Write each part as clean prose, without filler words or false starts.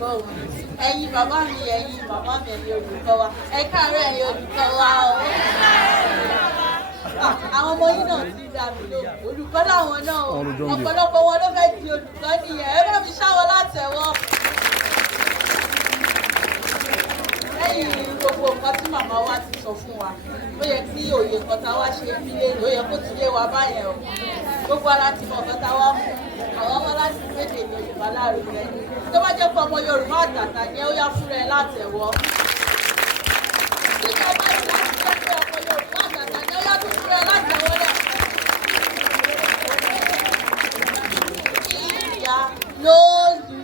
gbọ́ o. Ẹ̀yin bàbá mi, ẹ̀yin màmá mi, ẹ̀yin olùkọ́ wa. Ẹ káàárọ̀ ẹ̀yin olùkọ́ wa o. Àwọn ọmọ yín náà ti dà mí lóhùn. Olùkọ́ làwọn náà o. Ọ̀pọ̀lọpọ̀ wọn ló fẹ́ di olùkọ́ nìyẹn. Ẹ bá mi ṣáwọ́ látẹ̀wọ́. Lẹ́yìn gbogbo nǹkan tí màmá wa ti sọ fún wa, ó yẹ kí òye kan tá wá ṣe nílé, ó yẹ kó ti yé wa báyẹn o. Gbogbo ara ti mọ̀ nǹkan tá wá fún àwọn ọmọ láti gbèdè Yorùbá lárugẹ. Tó bá jẹ́ pé ọmọ Yorùbá àtàtà ni ó yá fúnra ẹ látẹ̀wọ́. Nígbà bá ti láti jẹ́ pé ọmọ Yorùbá àtàtà ni ó yá tó fúnra ẹ látẹ̀wọ́ náà. Ìyá lólu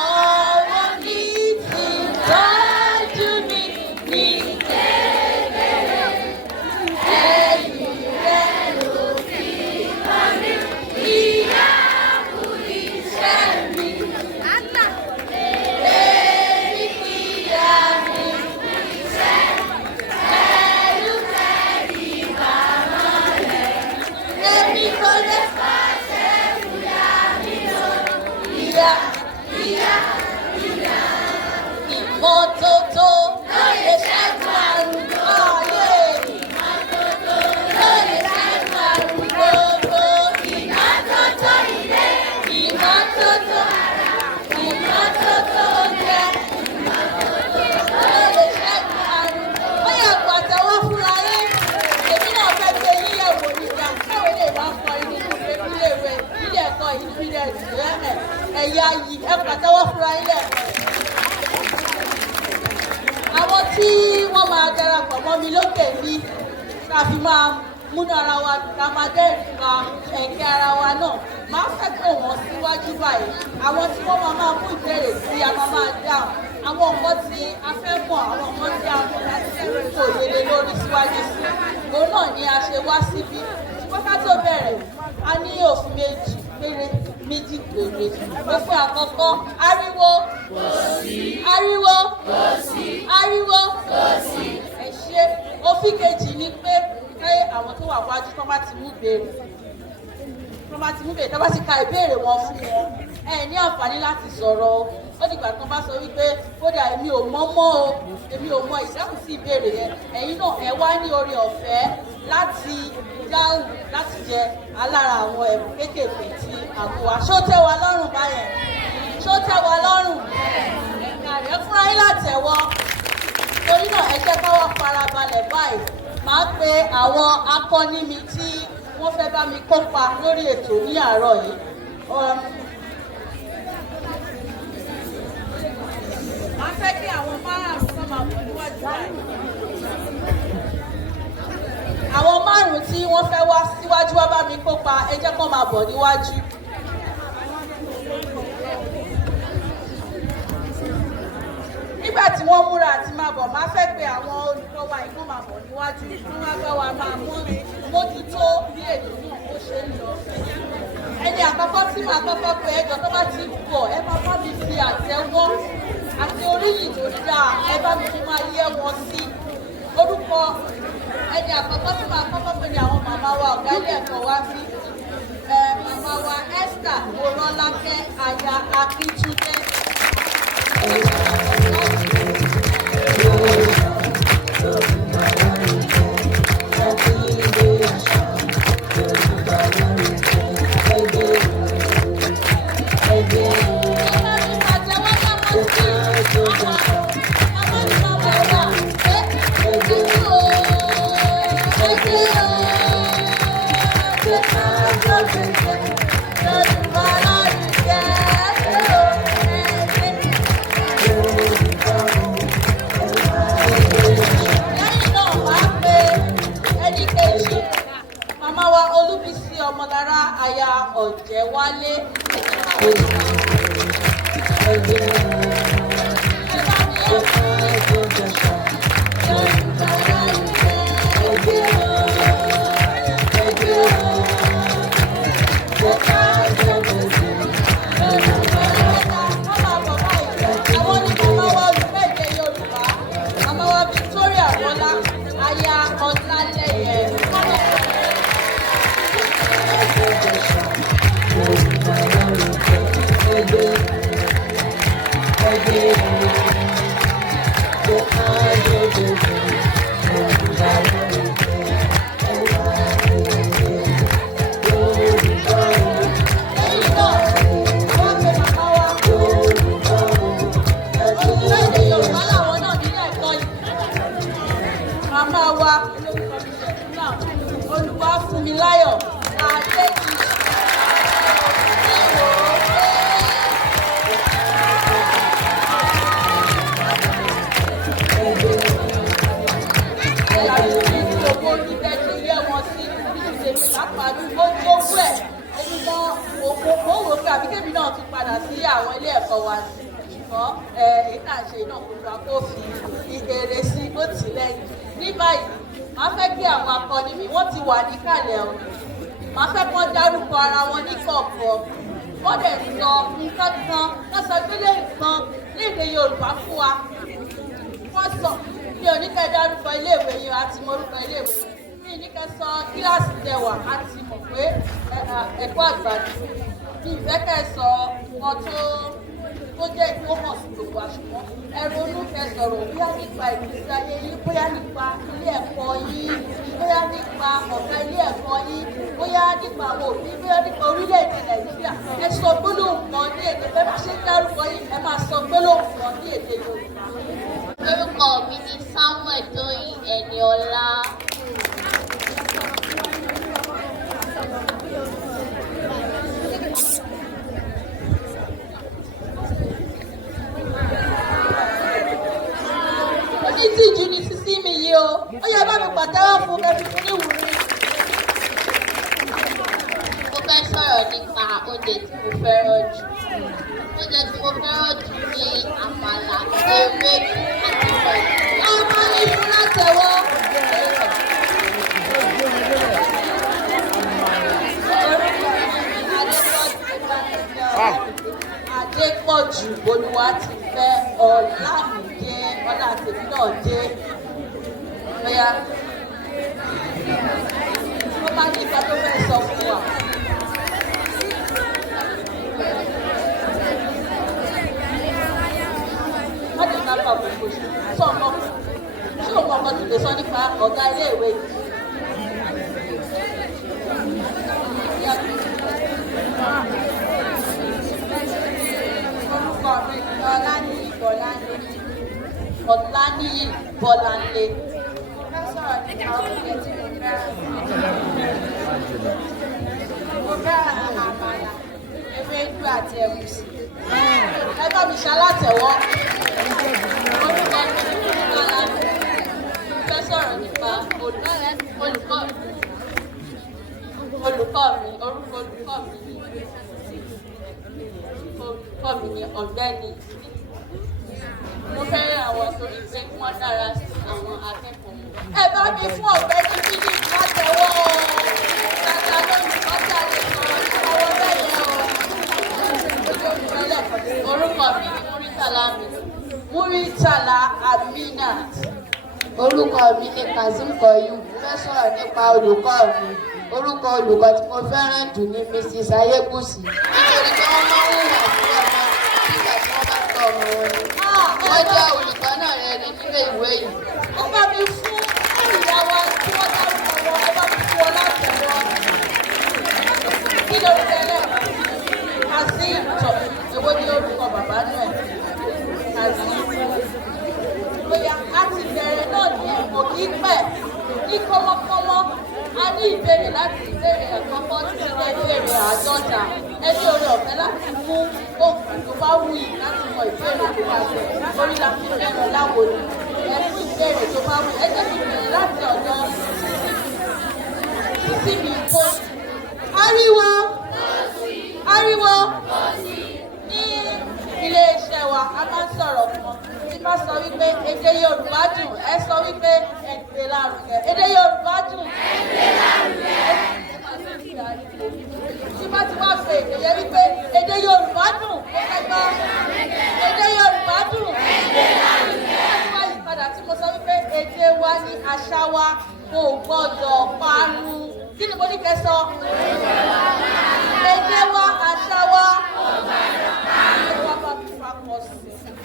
ọwọ́ mi ti tọ́jú mi ní kékeré. Ẹ̀yìn rẹ̀ ló fi kọ́ mi. Ìyá kú iṣẹ́ mi. Èmi ìyá mi kú iṣẹ́. Ẹ̀rù tẹ̀lé bàmọ́ rẹ̀. Èmi kò lè pàṣẹ fúyà mi lọ. Ìyá, ìyá, ìyá. Ìmọ́tótó ló lè ṣẹ́gun àrùn ayé. Ìmọ́tótó ló lè ṣẹ́gun àrùn gbogbo. Ìmọ́tótó ilé, ìmọ́tótó ara, ìmọ́tótó oúnjẹ. Ìmọ́tótó ló lè ṣẹ́gun àrùn. Ó yẹ pàtẹ́wọ́ fúnra yín. Èmi náà fẹ́ gbé yín yẹ̀wò nígbà káwé lè wá kọ inú ìwé ilé ìwé ilé ẹ̀kọ́ ìbílẹ̀ ìrẹ́mẹ̀ ẹ̀yà yìí ẹ pàtẹ́wọ́ fúnra yín lẹ̀. Àwọn tí wọ́n máa darapọ̀ mọ́ mi lókè bí ká fi máa múná ara wa ká máa dẹ́rìn pa ẹ̀kẹ́ ara wa náà máa fẹ́ pé wọ́n síwájú báyìí. Àwọn tí wọ́n máa mú ìbéèrè sí a máa dáhùn. Àwọn nǹkan tí a fẹ́ mọ̀, àwọn nǹkan tí a mọ̀ láti kò yẹlé lórí síwájú sí. Òun náà ni a ṣe wá síbí. Ṣùgbọ́n ká tó bẹ̀rẹ̀, a ní òfin méjì péré. Òfin àkọ́kọ́, ariwo. Kò sí. Ariwo. Kò sí. Ariwo. Kò sí. Ẹ ṣé. Òfin kejì ni pé àwọn tó wà wájú tó bá ti mú béèrè. Tó bá ti ka ìbéèrè wọn fún wọn. Ẹ ní àǹfààní láti sọ̀rọ̀ o. Ó dìgbà tó bá sọ wípé kódà èmi ò mọ̀ mọ́ o. Èmi ò mọ ìdáhùn sí ìbéèrè yẹn. Ẹ̀yin náà ẹ wá ní oore ọ̀fẹ́ láti dáhùn láti jẹ alára àwọn ẹ̀bùn kéékèèké tí àgbo wa. Ṣó tẹ́ wa lọ́rùn báyẹn? Ṣó tẹ́ wa lọ́rùn? Ẹ̀ka rẹ̀ fúnra yín látẹ̀wọ́. Torí náà ẹ jẹ́ ká wá farabalẹ̀ báyìí. Màá pe àwọn akọni mi tí wọ́n fẹ́ bá mi kópa lórí ètò ní àárọ̀ yìí. Màá fẹ́ kí àwọn márùn-ún kan máa bọ̀ níwájú báyìí. Àwọn márùn-ún tí wọ́n fẹ́ wá síwájú wá bá mi kópa ẹ jẹ́ kó máa bọ̀ níwájú. Nígbà tí wọ́n múra àti máa bọ̀, máa fẹ́ pe àwọn olùkọ́ wa yìí kó máa bọ̀ níwájú kí wọ́n bá wa máa mójútó bí ètò náà ó ṣe ń lọ. Ẹni àkọ́kọ́ tí màá kọ́kọ́ pe ẹjọ́ tó bá ti bọ̀ ẹ máa bá mi fi àtẹ́wọ́ àti oríyìn tó dáa ẹ bá mi fi máa yẹ wọn sí. Orúkọ ẹni àkọ́kọ́ tí màá kọ́kọ́ pè ní àwọn màmá wa ọ̀gá ilé ẹ̀kọ́ wa bí màmá wa Esther Morọ́lákẹ́ aya Akíntúndé.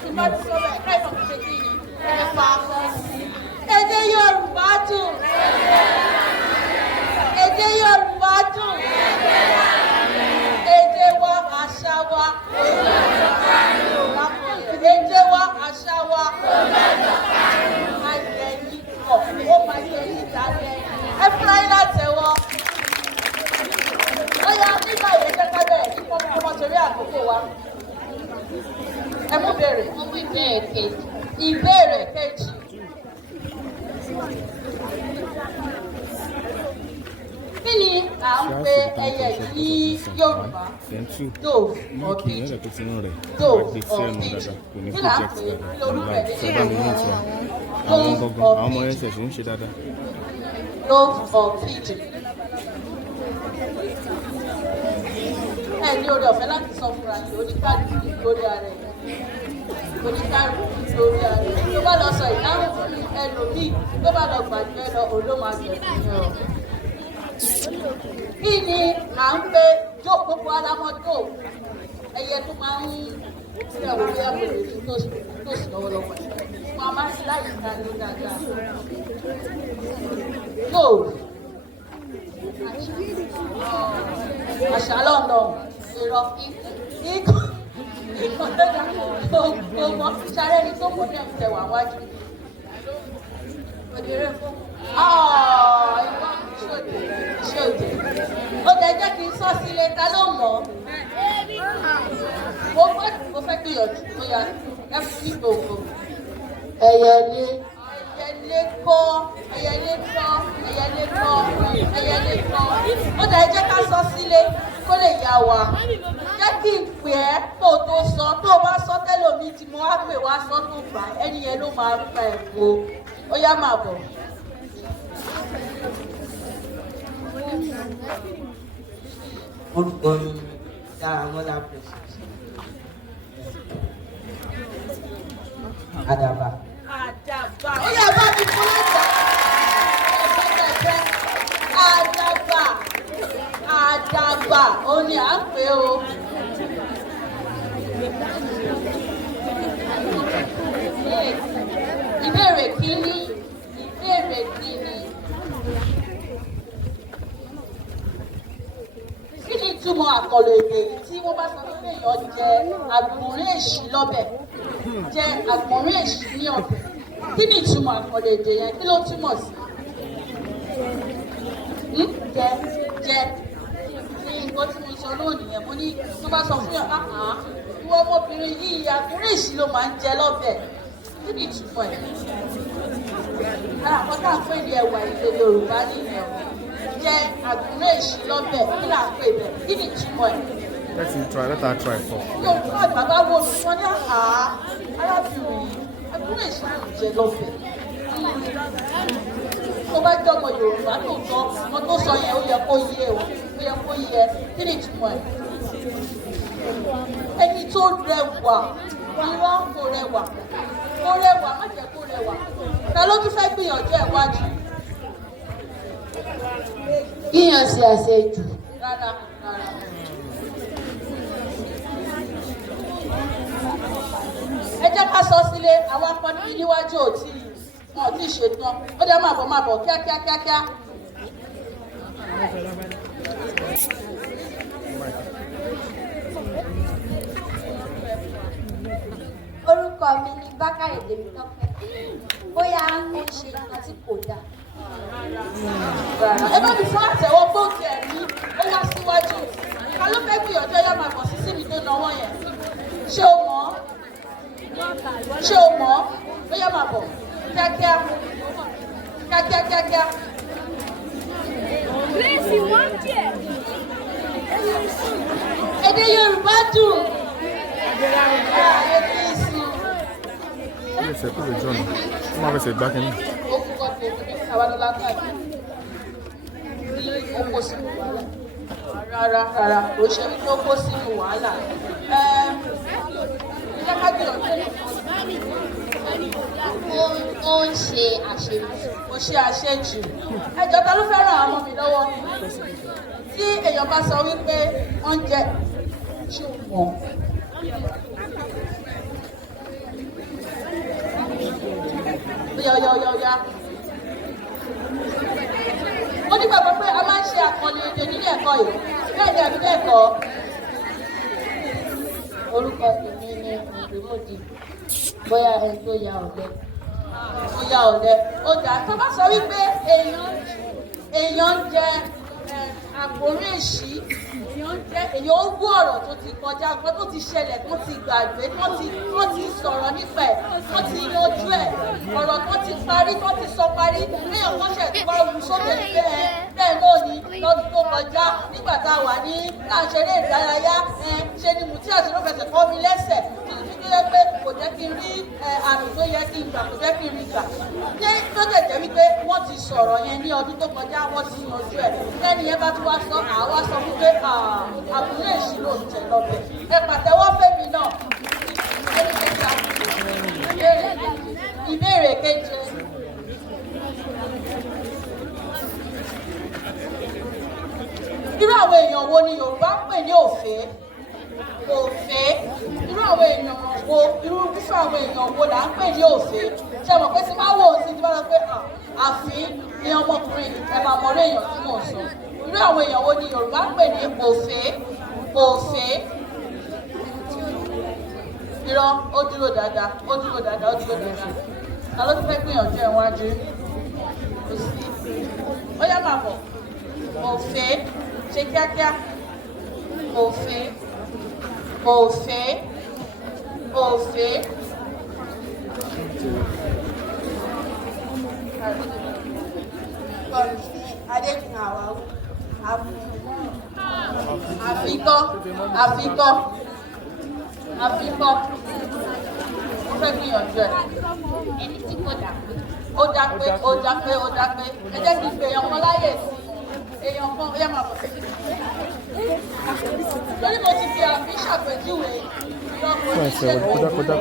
tí má ti sọ bẹ́ẹ̀ ká ìmọ̀ ṣe kí ni ẹ̀fà kan sí. Èdè Yorùbá dùn. Èdè Yorùbá dùn. Èdè wa àṣà wa. Èdè wa àṣà wa. Àgbẹ̀yìn kọ̀ ó máa ṣe yí dáadẹ́. Ẹ fúnra yín látẹ̀wọ́. Ó yá nígbà yẹn kẹ́kẹ́ bẹ́ẹ̀ ní kọ́mọkọ́mọ torí àkókò wa. Ẹ mú béèrè. Mo mú ìbéèrè kejì. Ìbéèrè kejì. Kí ni à ń pe ẹyẹ yìí ní Yorùbá? Dove or pigeon? Dove or pigeon? Kí ni à ń pe lórúkọ ẹ̀ ní Yorùbá? Dove or pigeon? Dove or pigeon? Ẹ ní oore ọ̀fẹ́ láti sọ fúnra yìí oníkálukú lórí ara ẹ̀. Oníkálukú lórí ara ẹ̀. Tó bá lọ sọ ìdáhùn fún ẹlòmíì, tó bá lọ gbàgbé lọ olómàgbẹ̀ fún yẹn. Kí ni à ń pe gbogbo alámọ́tò ẹyẹ tó máa ń ṣe àwọn ẹyẹ àpòlè tó sì lọ́wọ́lọ́wọ́ ẹ̀. Wọ́n máa ń ṣe láyé ìta ní dáadáa. Àṣà lọ́nà ìrọ̀ ikọ̀ gbogbo sáré ni tó mú ní ẹ̀fẹ̀ wà wájú. Òdìrẹ́ fún ṣòdì. Ó dẹ̀ jẹ́ kí n sọ sílé ta ló mọ̀ ọ́. Mo fẹ́ gbìyànjú tó yá ẹ fún ní gbogbo. Ẹyẹlé kọ́, ẹyẹlé kọ́. Ó dẹ̀ jẹ́ ká sọ sílé kó lè yá wa. Jẹ́ kí n pè ẹ́ tó sọ, tó o bá sọ tẹ́lòmíì tí mo wá pè wá sọ tó gbà ẹni yẹn ló máa gba ẹ̀kọ́. Ó yá máa bọ̀. Orúkọ mi Dáramọ́lá Precious. Àdàbà. Ó yá bá mi fún lẹ́tà. Àdàbà. Ó ní à ń pè o. Ìbéèrè kìíní. Kí ni ìtumọ̀ àkọlù èdè yìí tí wọ́n bá sọ pé èèyàn jẹ àgbọ̀nrín èṣì lọ́bẹ̀? Jẹ àgbọ̀nrín èṣì ní ọbẹ̀. Kí ni ìtumọ̀ àkọlù èdè yẹn? Kí ló túmọ̀ sí? Jẹ ní nǹkan tí mo sọ lónìí yẹn. Mo ní tó bá sọ fún yàn, ìwọ ọmọbìnrin yìí àgbọ̀nrín èṣì ló máa ń jẹ lọ́bẹ̀. Kí ni ìtumọ̀ ẹ̀? Àwọn tá à ń pè ní ẹwà èdè Yorùbá nìyẹn o. Jẹ àgbọ̀nrín èṣì lọ́bẹ̀ kí là ń pè bẹ̀? Kí ni ìtumọ̀ ẹ̀? Let her try for. Yorùbá bàbá wo ni wọ́n ní arábìnrin àgbọ̀nrín èṣì ló ń jẹ lọ́bẹ̀. Tó bá jọmọ Yorùbá lóòótọ́ ọmọ tó sọ yẹn ó yẹ kó yé o, ó yẹ kó yẹ. Kí ni ìtumọ̀ ẹ̀? Ẹni tó rẹwà irọ́ kò rẹwà. Kó rẹwà má jẹ́ kó rẹwà. Ta ló tún fẹ́ gbìyànjú ẹ̀ wájú? Kíyàn sí àṣejù. Rárá. Ẹ jẹ́ ká sọ sílé àwọn akọni yìí níwájú òtí wọn ò tí ì ṣetán. Ó dẹ̀ máa bọ̀ kíákíá. Orúkọ mi ni Bákàrè Dèmítọ́pẹ́. Bóyá ó ń ṣe nǹkan tí kò dáa. Ẹ bá mi fún àtẹ̀wọ́ gbòógì ẹ̀mí ó wá síwájú. Ta ló fẹ́ gbìyànjú ẹ̀yà máa bọ̀ sí mi tó náwó yẹn? Ṣé o mọ̀ ọ́? Bóyá máa bọ̀ kíákíá. Èdè Yorùbá dùn. Ṣe kúrò John. Ó máa fẹsẹ̀ gbá kínní. Ó kúkọ tó ní àwọn alákàtà. Ó kó sínú wàhálà. Rárá. Kò ṣe wípé ó kó sínú wàhálà. Ilé kábíyọ̀ Ó ń ṣe àṣejù. Ó ṣe àṣejù. Ẹjọ́ ta ló fẹ́ ràn ọmọ mi lọ́wọ́? Tí èèyàn bá sọ wípé oúnjẹ ṣùgbọ́n Oya. Mo nígbàgbọ́ pé a máa ń ṣe àkànlé èdè nílé ẹ̀kọ́ yìí. Bẹ́ẹ̀ ni àbí bẹ́ẹ̀ kọ́? Orúkọ tèmi ni Mùdùmùdì. Bóyá ẹni tó ya ọ̀lẹ. Ó ya ọ̀lẹ. Ó dà tó bá sọ wípé èèyàn ń jẹ àkórí èṣí, èèyàn ó wú ọ̀rọ̀ tó ti kọjá, nǹkan tó ti ṣẹlẹ̀, tó ti gbàgbé, tó ti sọ̀rọ̀ nípa ẹ̀, tó ti yanjú ẹ̀, ọ̀rọ̀ tó ti parí, tó ti sọ parí, léèyàn kan ṣẹ̀ tó bá wù sókè bẹ́ẹ̀ náà ni lọ́dún tó kọjá nígbà tá a wà ní láǹṣeré ìdárayá ṣe ni mùtí àti ló fẹsẹ̀ kọ́ mi lẹ́sẹ̀ tó yẹ pé kò jẹ́ kí n rí àmì tó yẹ kí n gbà, kò jẹ́ kí n rí gbà. Ṣé tó jẹ́ wípé wọ́n ti sọ̀rọ̀ yẹn ní ọdún tó kọjá, wọ́n ti yanjú ẹ̀. Lẹ́ni yẹn bá tún wá sọ, àwa sọ wípé àbúrò ìṣirò ń jẹ lọ́bẹ̀. Ẹ pàtẹ́wọ́ fẹ́mi náà. Ìbéèrè keje. Irú àwọn èèyàn wo ni Yorùbá ń pè ní òfé? Òfé. Irú àwọn èèyàn wo, irúfẹ́ àwọn èèyàn wo là ń pè ní òfé? Ṣé mọ̀ pé tí máa wò ó sí ti bá lọ pé àfin ni ọmọkùnrin ẹ máa mọ̀ ọ́ èèyàn tí mò ń sọ. Irú àwọn èèyàn wo ni Yorùbá ń pè ní òfé? Òfé. Irọ́, ó dúró dáadáa. Ta ló ti fẹ́ gbìyànjú ẹ̀ wájú? Kò sí. Ó yá máa bọ̀. Òfé. Ṣe kíákíá. Òfé. Àfikọ́. Ó fẹ́ gbìyànjú ẹ̀. Ẹni tí kò dà. Ó dá pé. Ẹ jẹ́ kí n pe èèyàn kan láyè sí. Èèyàn kan, ó yá máa bọ̀. Lórí mo ti fi àfi ṣàpèjúwe Fún ẹsẹ̀ wọlé kódà.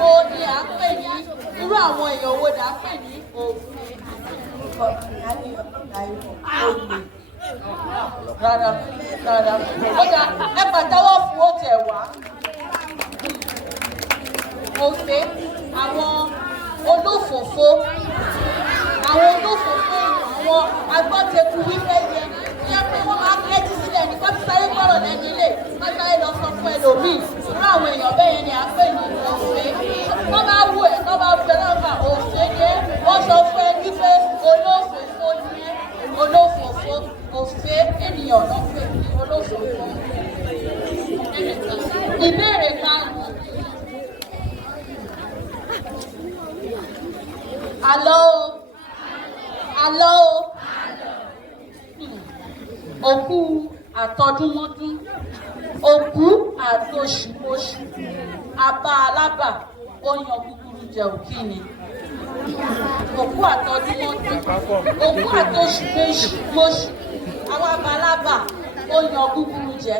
Wo ni à ń pè ní irú àwọn èèyàn wo là ń pè ní òfin? Rárá. Ó dà ẹ pàtẹ́wọ́ fún ó tẹ̀ wá. Òfé àwọn olófòfó àwọn agbọ́tẹ̀kù wípé yẹ pé wọ́n máa kẹ́tí sílẹ̀ ní kọ́tí sáré gbọ́rọ̀ lẹ́nu ilé wọ́n sáré lọ sọ fún ẹlòmíì. Irú àwọn èèyàn bẹ́ẹ̀ yẹn ni à ń pè ní òfé. Wọ́n bá wù ẹ́ lọ́gbà òfé ni ẹ́, wọ́n sọ fún ẹ wípé olófòfó ni ẹ́, olófòfó, òfé ènìyàn lọ pé olófòfó. Ìbéèrè karùn-ún. Àlọ́ o. Òkú àtọdúnmọ́dún, òkú àtoṣùmọ́ṣù, abá alábà, ó yan gúgúrú jẹ òkíni. Òkú àtọdúnmọ́dún, òkú àtoṣùmọ́ṣù, àwọn abá alábà, ó yan gúgúrú jẹ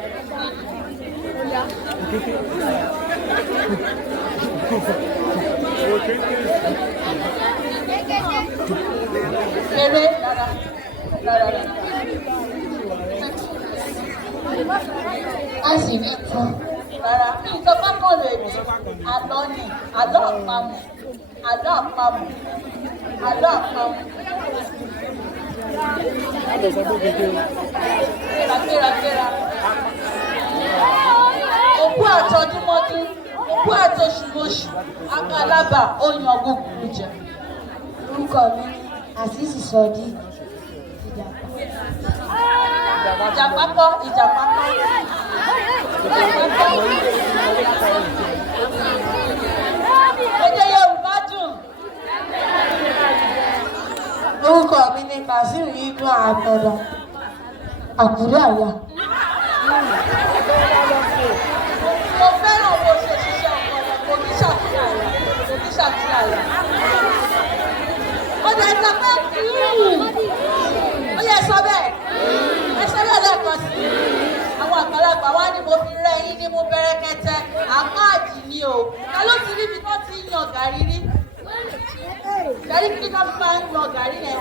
eré rárá. A sì ní kan. Rárá, ìjọba kan lè ní àlọ́ ni, àlọ́ àpamọ̀. Kéra. Òkú àtọdúnmọ́dún, òkú àtọṣùmọ́ṣù, àgbàlagbà ó yan gúgúrú jẹ. Orúkọ mi ni Àṣìṣì Sọdí. Ìjàpá kọ́. Èdè Yorùbá dùn. Orúkọ mi ni Bàṣírù Yídún Àtọ̀dá. Àkúrẹ́ àyà. Mo fẹ́ràn bó ṣe ṣiṣẹ́ ọpọlọ, kò ní ṣàtúnyà rẹ̀. Ó lè sọ pé ó yẹ sọ bẹ́ẹ̀. Ẹ sọ bẹ́ẹ̀ lẹ́ẹ̀kan sí i. Àwọn àgbàlagbà wá ní mo fi rẹ́ yín ní mo bẹ̀rẹ̀ kẹtẹ. Àpáàdì ni o. Ta ló ti rí ibi tó ti ń yan gàrí rí? Gàrí kí ká fi máa ń yan gàrí yẹn.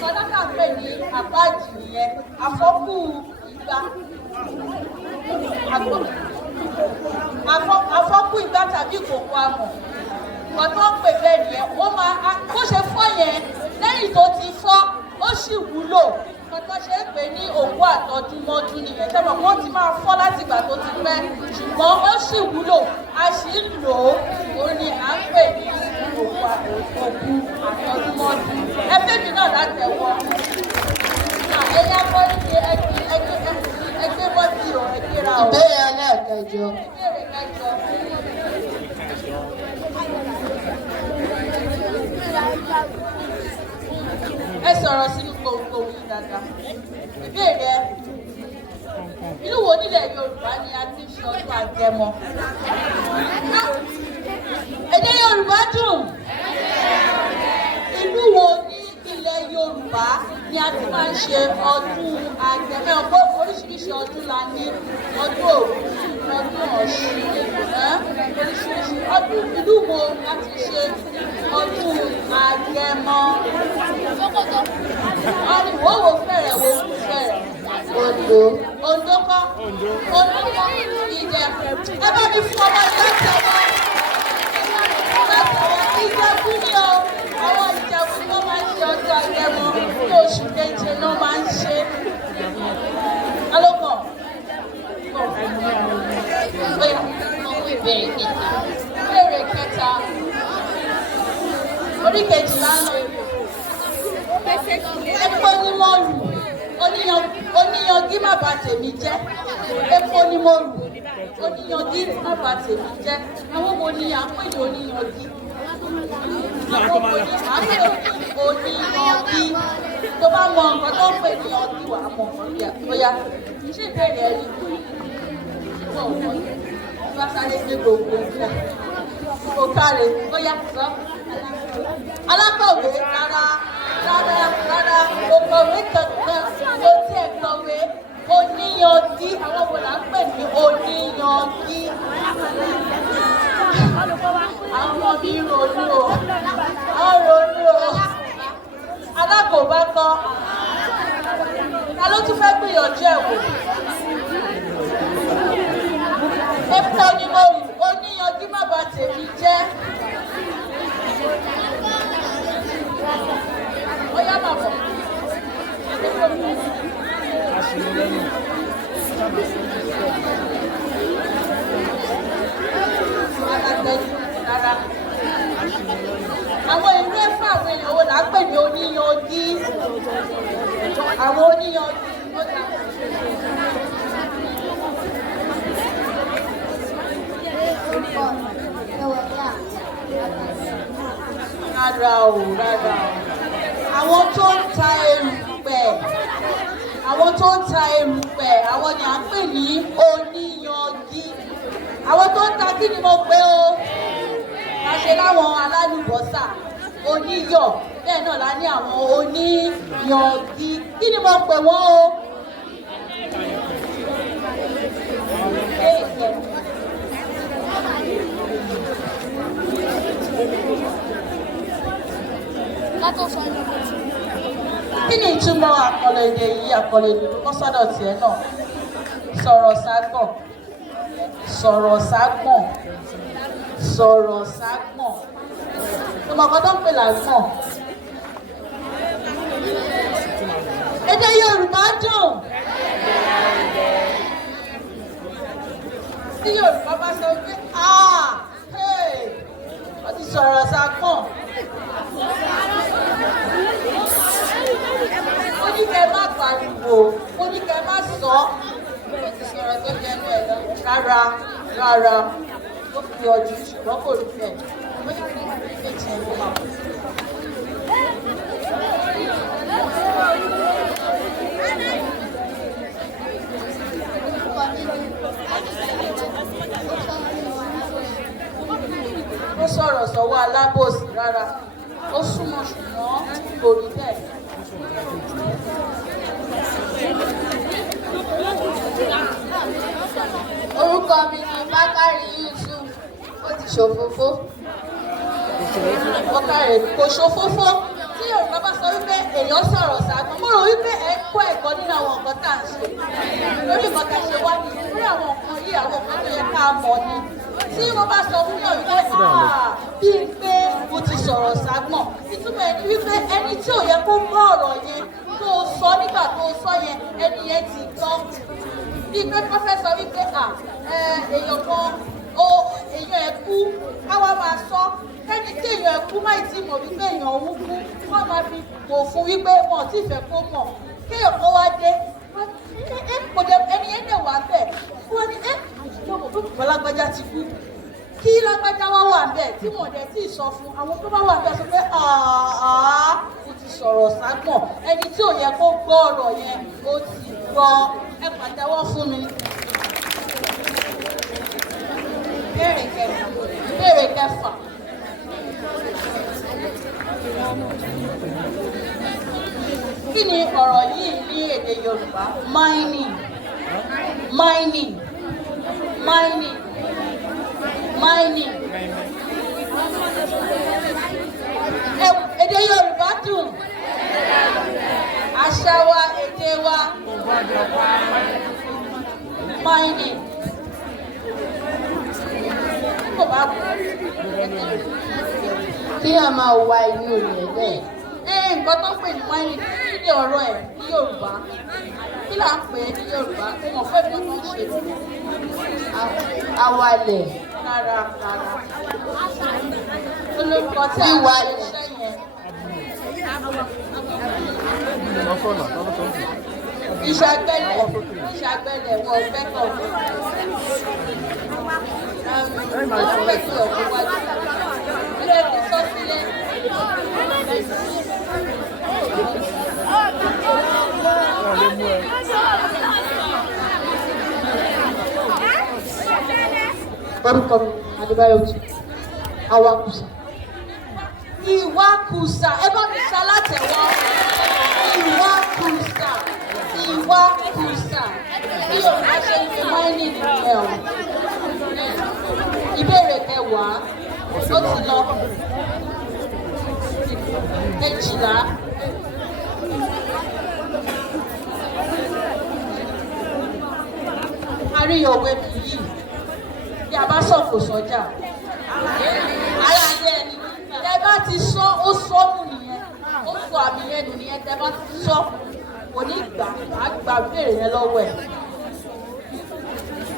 Sọdáká pè ní àpáàdì nìyẹn. Àfọ́kù ìgbà. afọ́kù ìgbà tàbí ìkòkò amọ̀ nǹkan tó ń pè bẹ́ẹ̀ nìyẹn wọ́n máa bó ṣe fọ́ yẹn lẹ́yìn tó ti fọ́ ó sì wúlò nǹkan tó ṣe é pè ní òkú àtọdúnmọ́dú nìyẹn ṣé mo wọ́n ti máa fọ́ láti ìgbà tó ti pẹ́ ṣùgbọ́n ó sì wúlò a sì ń lò ó ní à ń pè ní òkú àtọdúnmọ́dú ẹgbẹ́ mi náà látẹ̀wọ́ ẹ̀yà bọ́ ní ẹgbẹ́ bọ́ sí o ẹgbẹ́ ra o. Ìbéèrè ẹlẹ́ẹ̀kẹjọ. Ìbéèrè kẹjọ. Ẹ sọ̀rọ̀ sínú gbòǹgbò yìí dáadáa. Ìbéèrè ìlú wo nílẹ̀ Yorùbá ni a ti ń ṣe ọdún Agẹmọ? Èdè Yorùbá dùn. Ìlú wo ní ilẹ̀ Yorùbá ni a ti máa ń ṣe ọdún Agẹmọ? Ọ̀pọ̀ oríṣiríṣi ọdún la ní ọdún Ògún, ọdún Ọ̀ṣun, oríṣiríṣi ọdún. Ìlú wo la ti ṣe ọdún Agẹmọ? Ariwo wo fẹ̀rẹ̀ wo kú fẹ̀rẹ̀? Ondo. Ondo kọ́? Ondo kọ́ Ìjẹ. Ẹ bá mi fún ọmọ ìdájọ́ Ìjẹ̀bú ni o. Àwọn Ìjẹ̀bú ni wọ́n máa ń ṣe ọdún Agẹmọ ní oṣù keje náà máa ń ṣe. Alókọ̀. Bóyá ọmọ ìbéèrè kẹta. Ìbéèrè kẹta. Orí kejìlá náà. Epo ni mo lù, oníyanjú má bà tèmi jẹ́. Epo ni mo lù, oníyanjú má bà tèmi jẹ́. Àwọn wo ni à ń pè ní oníyanjú? Àwọn wo ni à ń pè ní oníyanjú? Tó bá mọ nǹkan tó ń pè ní ọdún wà á mọ nǹkan bí àbóyá. Ṣé ìbéèrè ẹ ní ìwọ ọ̀pọ̀ yìí? Bá sáré gbé gbogbo ìgbà. Kò káre, bóyá sọ. Alákọ̀wé rárá. Rárá, òkòwé kankan ló tiẹ̀ kọ̀wé oníyanjú. Àwọn wo là ń pè ní oníyanjú? Àwọn mi ronú o, wọ́n ronú o. Alákòóbá kọ́, ta ló tún fẹ́ gbìyànjú ẹ̀ wò? Epo ni mo rù, oníyanjú má bà tèmi jẹ́. Oya máa bọ̀. Àwọn ìlú ẹ̀fọ́ àwọn èèyàn wo là ń pè ní oníyanjú? Àwọn oníyanjú. Rárá o. Àwọn tó ń ta erùpẹ̀, àwọn ni à ń pè ní oníyanjú. Àwọn tó ń ta kí ni mo pè o? La ṣe láwọn alálùbọ́sà, oníyọ̀, bẹ́ẹ̀ náà la ní àwọn oníyanjú. Kí ni mo pè wọ́n o? Kí ni ìtumọ̀ àkọlé èdè yìí, àkọlé èdè tó kọ́ sọ́dọ̀ tiẹ̀ náà? Sọ̀rọ̀ ságbọ̀n. Ọmọ kan tó ń pè lágbọ̀n. Èdè Yorùbá dùn. Tí Yorùbá bá sọ pé wọ́n ti sọ̀rọ̀ ságbọ̀n. Ó ní kẹ́ má pariwo, ó ní kẹ́ má sọ. Ó ti sọ̀rọ̀ tó jẹ́ ẹnu ẹ̀ lọ. Rárá. Ó fi ọjọ́ ṣùgbọ́n kò rí bẹ́ẹ̀. Ó ní kí méjì ẹ̀ ló máa bọ̀. Ó sọ̀rọ̀ sọ́wọ́ alábòsí rárá. Ó súnmọ́ ṣùgbọ́n kò rí bẹ́ẹ̀. Orúkọ mi ni Bákàrí Yusuf. Ó ti ṣòfófó. Bákàrí kò ṣòfófó. Tí Yorùbá bá sọ wípé èèyàn sọ̀rọ̀ ságbọ́n, mo rò wípé ẹ kọ́ ẹ̀kọ́ nínú àwọn nǹkan tá à ń ṣe. Lórí nǹkan tá a ṣe wá ní torí àwọn nǹkan yìí àwọn nǹkan tó yẹ ká mọ̀ ni tí wọ́n bá sọ fún yàn wípé bí n pé mo ti sọ̀rọ̀ ságbọ̀n ìtumọ̀ ẹni wípé ẹni tí ò yẹ kó gbọ́ ọ̀rọ̀ yẹn tó sọ nígbà tó sọ yẹn ẹni yẹn ti gbọ́ bí pé pọ́fẹ́sọ wípé èèyàn kan èèyàn ẹ̀ kú káwá máa sọ kẹ́ni tí èèyàn ẹ̀ kú máì tí mọ̀ wípé èèyàn òun kú wọ́n máa fi wò fún wípé wọn ò tí ì fẹ́ kó mọ̀ kéèyàn kan wá dé kò dé ẹni yẹn dẹ̀ wá bẹ̀ wọ́n ní ìjọba tó kọ̀ lágbájá ti kú kí lágbájá wá wà bẹ́ẹ̀ tí wọ́n dẹ̀ tí ì sọ fún àwọn tó bá wà bẹ́ẹ̀ sọ pé ó ti sọ̀rọ̀ ságbọ̀n ẹni tí ò yẹ kó gbọ́ ọ̀rọ̀ yẹn ó ti gbọ́ ẹ pàtẹ́wọ́ fún mi. Ìbéèrè kẹfà. Kí ni ọ̀rọ̀ yìí ní èdè Yorùbá? Mining. Mining. Mining. Mining. Èdè Yorùbá dùn. Àṣà wa, èdè wa. Mining. Kí a máa wá inú rẹ̀ bẹ́ẹ̀. Nǹkan tó ń pè ní mining ní ọ̀rọ̀ ẹ̀ ní Yorùbá. Kí là ń pè é ní Yorùbá? Mo mọ̀ pé nǹkan tó ń ṣe. Awalẹ̀. Rárá. Olórúkọ tí a wà iṣẹ́ yẹn. Ìṣàgbẹ̀lẹ̀ wọ gbẹ́tọ̀. Ilé ti sọ sílẹ̀. Orúkọ mi Adébáyọ̀ Tù. Awakùsà. Ìwakùsà. Ẹ bá mi ṣalátẹ̀wọ́. Ìwakùsà. Ìwakùsà. Bí Yorùbá ṣe ń fi mining nìyẹn o. Ìbéèrè kẹwàá. Ó ti lọ. Kejìlá. Àríyànwé mi yìí. Bí a bá sọ̀kò sọ́jà. Ara ilé ẹni. Tẹ bá ti sọ, ó sọ́nù nìyẹn. Ó sọ àmì yẹn nù nìyẹn. Tẹ bá ti sọ, kò ní gbà. Á gbà béèrè yẹn lọ́wọ́ ẹ̀.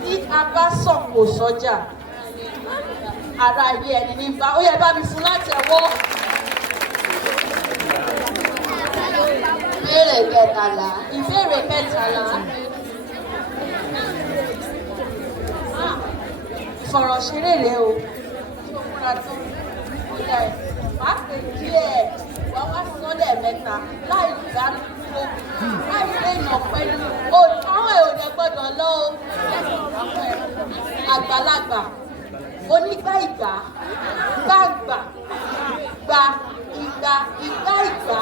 Tí a bá sọ̀kò sọ́jà. Ara ilé ẹni ní bá. Ó yẹ bá mi fún látẹ̀wọ́. Ìbéèrè kẹtàlá. Ìbéèrè kẹtàlá. Ìfọ̀rọ̀ṣeré rèé o. Ṣé o múra tó? Ìyá ẹ̀ wá pè díẹ̀. Wá wá sọ lẹ́ẹ̀mẹ́ta láì dánilójú. Láì dènà pẹ̀lú. Àwọn èrò yẹn gbọ́dọ̀ lọ o. Àgbàlagbà. Onígbà ìgbà. Gbàgbà. Gba ìgbà ìgbà ìgbà.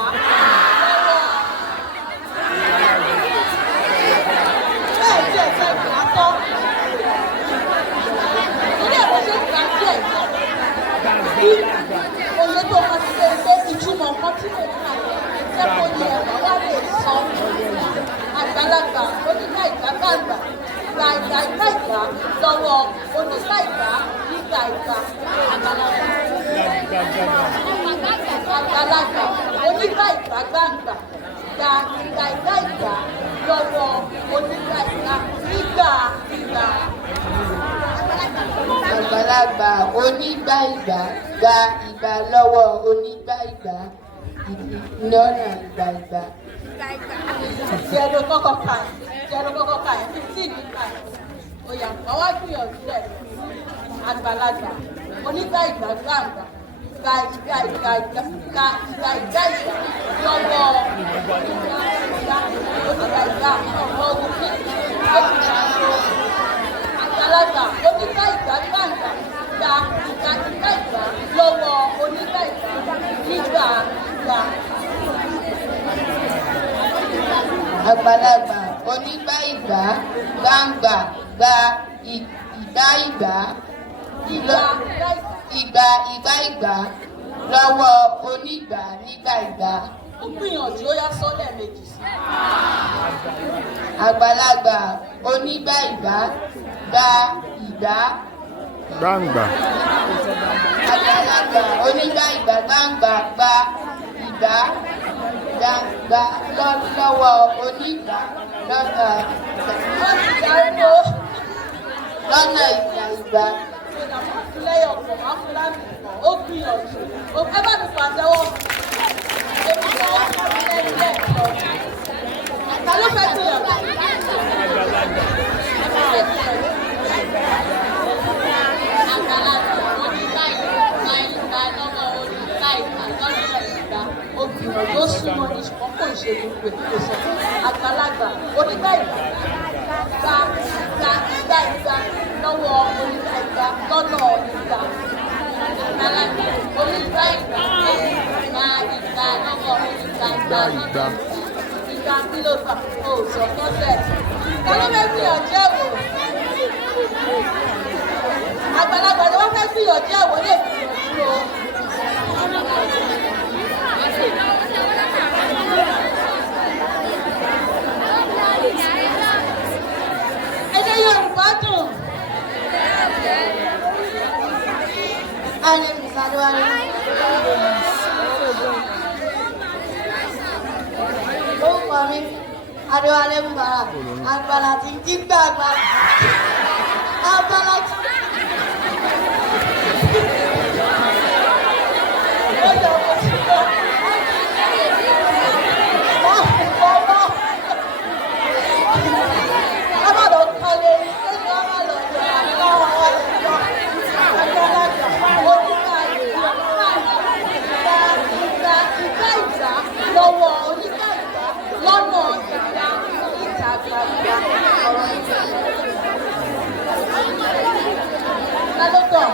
Bẹ́ẹ̀ díẹ̀ fẹ́ gbà tọ́. Ilé ẹ̀rọ ṣe gbà díẹ̀ díẹ̀. Bí òye tó máa ti ṣe pé ìtumọ̀ kan tí mo kà jẹ́ kó yẹ ẹ̀rọ wá lè sọ. Àgbàlagbà onígbà ìgbà gbàgbà. Gba ìgbà ìgbà ìgbà lọ́wọ́ onígbà ìgbà nígbà ìgbà. Àgbàlagbà onígbà ìgbà gbàgbà. Gba ìgbà ìgbà ìgbà lọ́wọ́ onígbà ìgbà nígbà ìgbà. Àgbàlagbà onígbà ìgbà gba ìgbà lọ́wọ́ onígbà ìgbà lọ́nà ìgbà ìgbà. Jẹ́rọ kọ́kọ́ ka ẹ̀, jẹ́rọ kọ́kọ́ ka ẹ̀, 15 ní ka ẹ̀. Oyà ọwọ́ gbìyànjú rẹ̀. Àgbàlagbà onígbà ìgbà gbàgbà. Gba ìgbà ìgbà ìgbà ìgbà ìgbà ìgbà lọ́wọ́ onígbà ìgbà lọ́wọ́ àgbàlagbà onígbà ìgbà gbàgbà. Gba ìgbà ìgbà ìgbà lọ́wọ́ onígbà ìgbà nígbà ìgbà. Àgbàlagbà onígbà ìgbà gbàǹgbà gba ìgbà ìgbà ìgbà ìgbà ìgbà lọ́wọ́ onígbà nígbà ìgbà. ó gbìyànjú ó yá sọ́lẹ̀ méjì sí. Àgbàlagbà onígbà ìgbà gba ìgbà. Gbangba. Àgbàlagbà onígbà ìgbà gbangba gba ìgbà gbangba lọ́wọ́ onígbà lọ́nà ìgbà. Lẹ́yìn ọ̀pọ̀ máa fún láti ó gbìyànjú. Ẹ bá mi pàtẹ́wọ́. Èmi náà wá kọ́ mi lẹ́nu lẹ́ẹ̀kan. Ta ló fẹ́ gbìyànjú? Àgbàlagbà onígbà ìgbà lọ́wọ́ onígbà ìgbà lọ́nà ìgbà. Obìnrin tó súnmọ́ ní ṣùgbọ́n kò ṣe gbogbo ètò sọ. Àgbàlagbà onígbà ìgbà ìgbà lọ́wọ́ onígbà ìgbà lọ́nà ìgbà. Àgbàlagbà onígbà ìgbà lọ́wọ́ onígbà ìgbà lọ́nà ìgbà kílógbà. O sọ tọ́sẹ̀. Ta ló fẹ́ gbìyànjú ẹ̀wò? Àgbàlagbà ni wọ́n fẹ́ gbìyànjú ẹ̀wò lè gbìyànjú o. Èdè Yorùbá dùn. Alẹ́ mi sáré. Orúkọ mi Adéwálé Mbara, àgbàlá tí ń jí gbàgbà. Àgbàlá tí. Lọ́wọ́ onígbà ìgbà lọ́nà ìgbà ìta gbangba ọ̀rọ̀ ìgbà. Lálọ́tọ̀.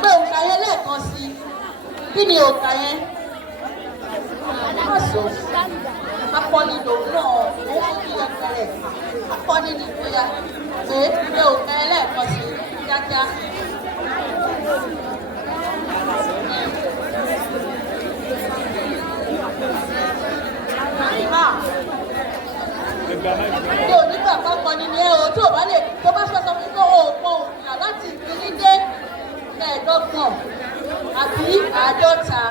Pé òǹkà yẹn lẹ́ẹ̀kan sí. Kí ni òǹkà yẹn? Akọni lòun náà ó fojú ẹgbẹ̀rẹ̀ akọni ní ìgbéya pé òǹkà yẹn lẹ́ẹ̀kan sí kíákíá. Mi ò nígbà pápáni ní ẹ o tó bá fẹ́ sọ fún kó o pọn òmìnira láti ìpínlẹ̀ dé mẹ́ẹ̀ẹ́dọ́gbọ̀n àbí àádọ́ta.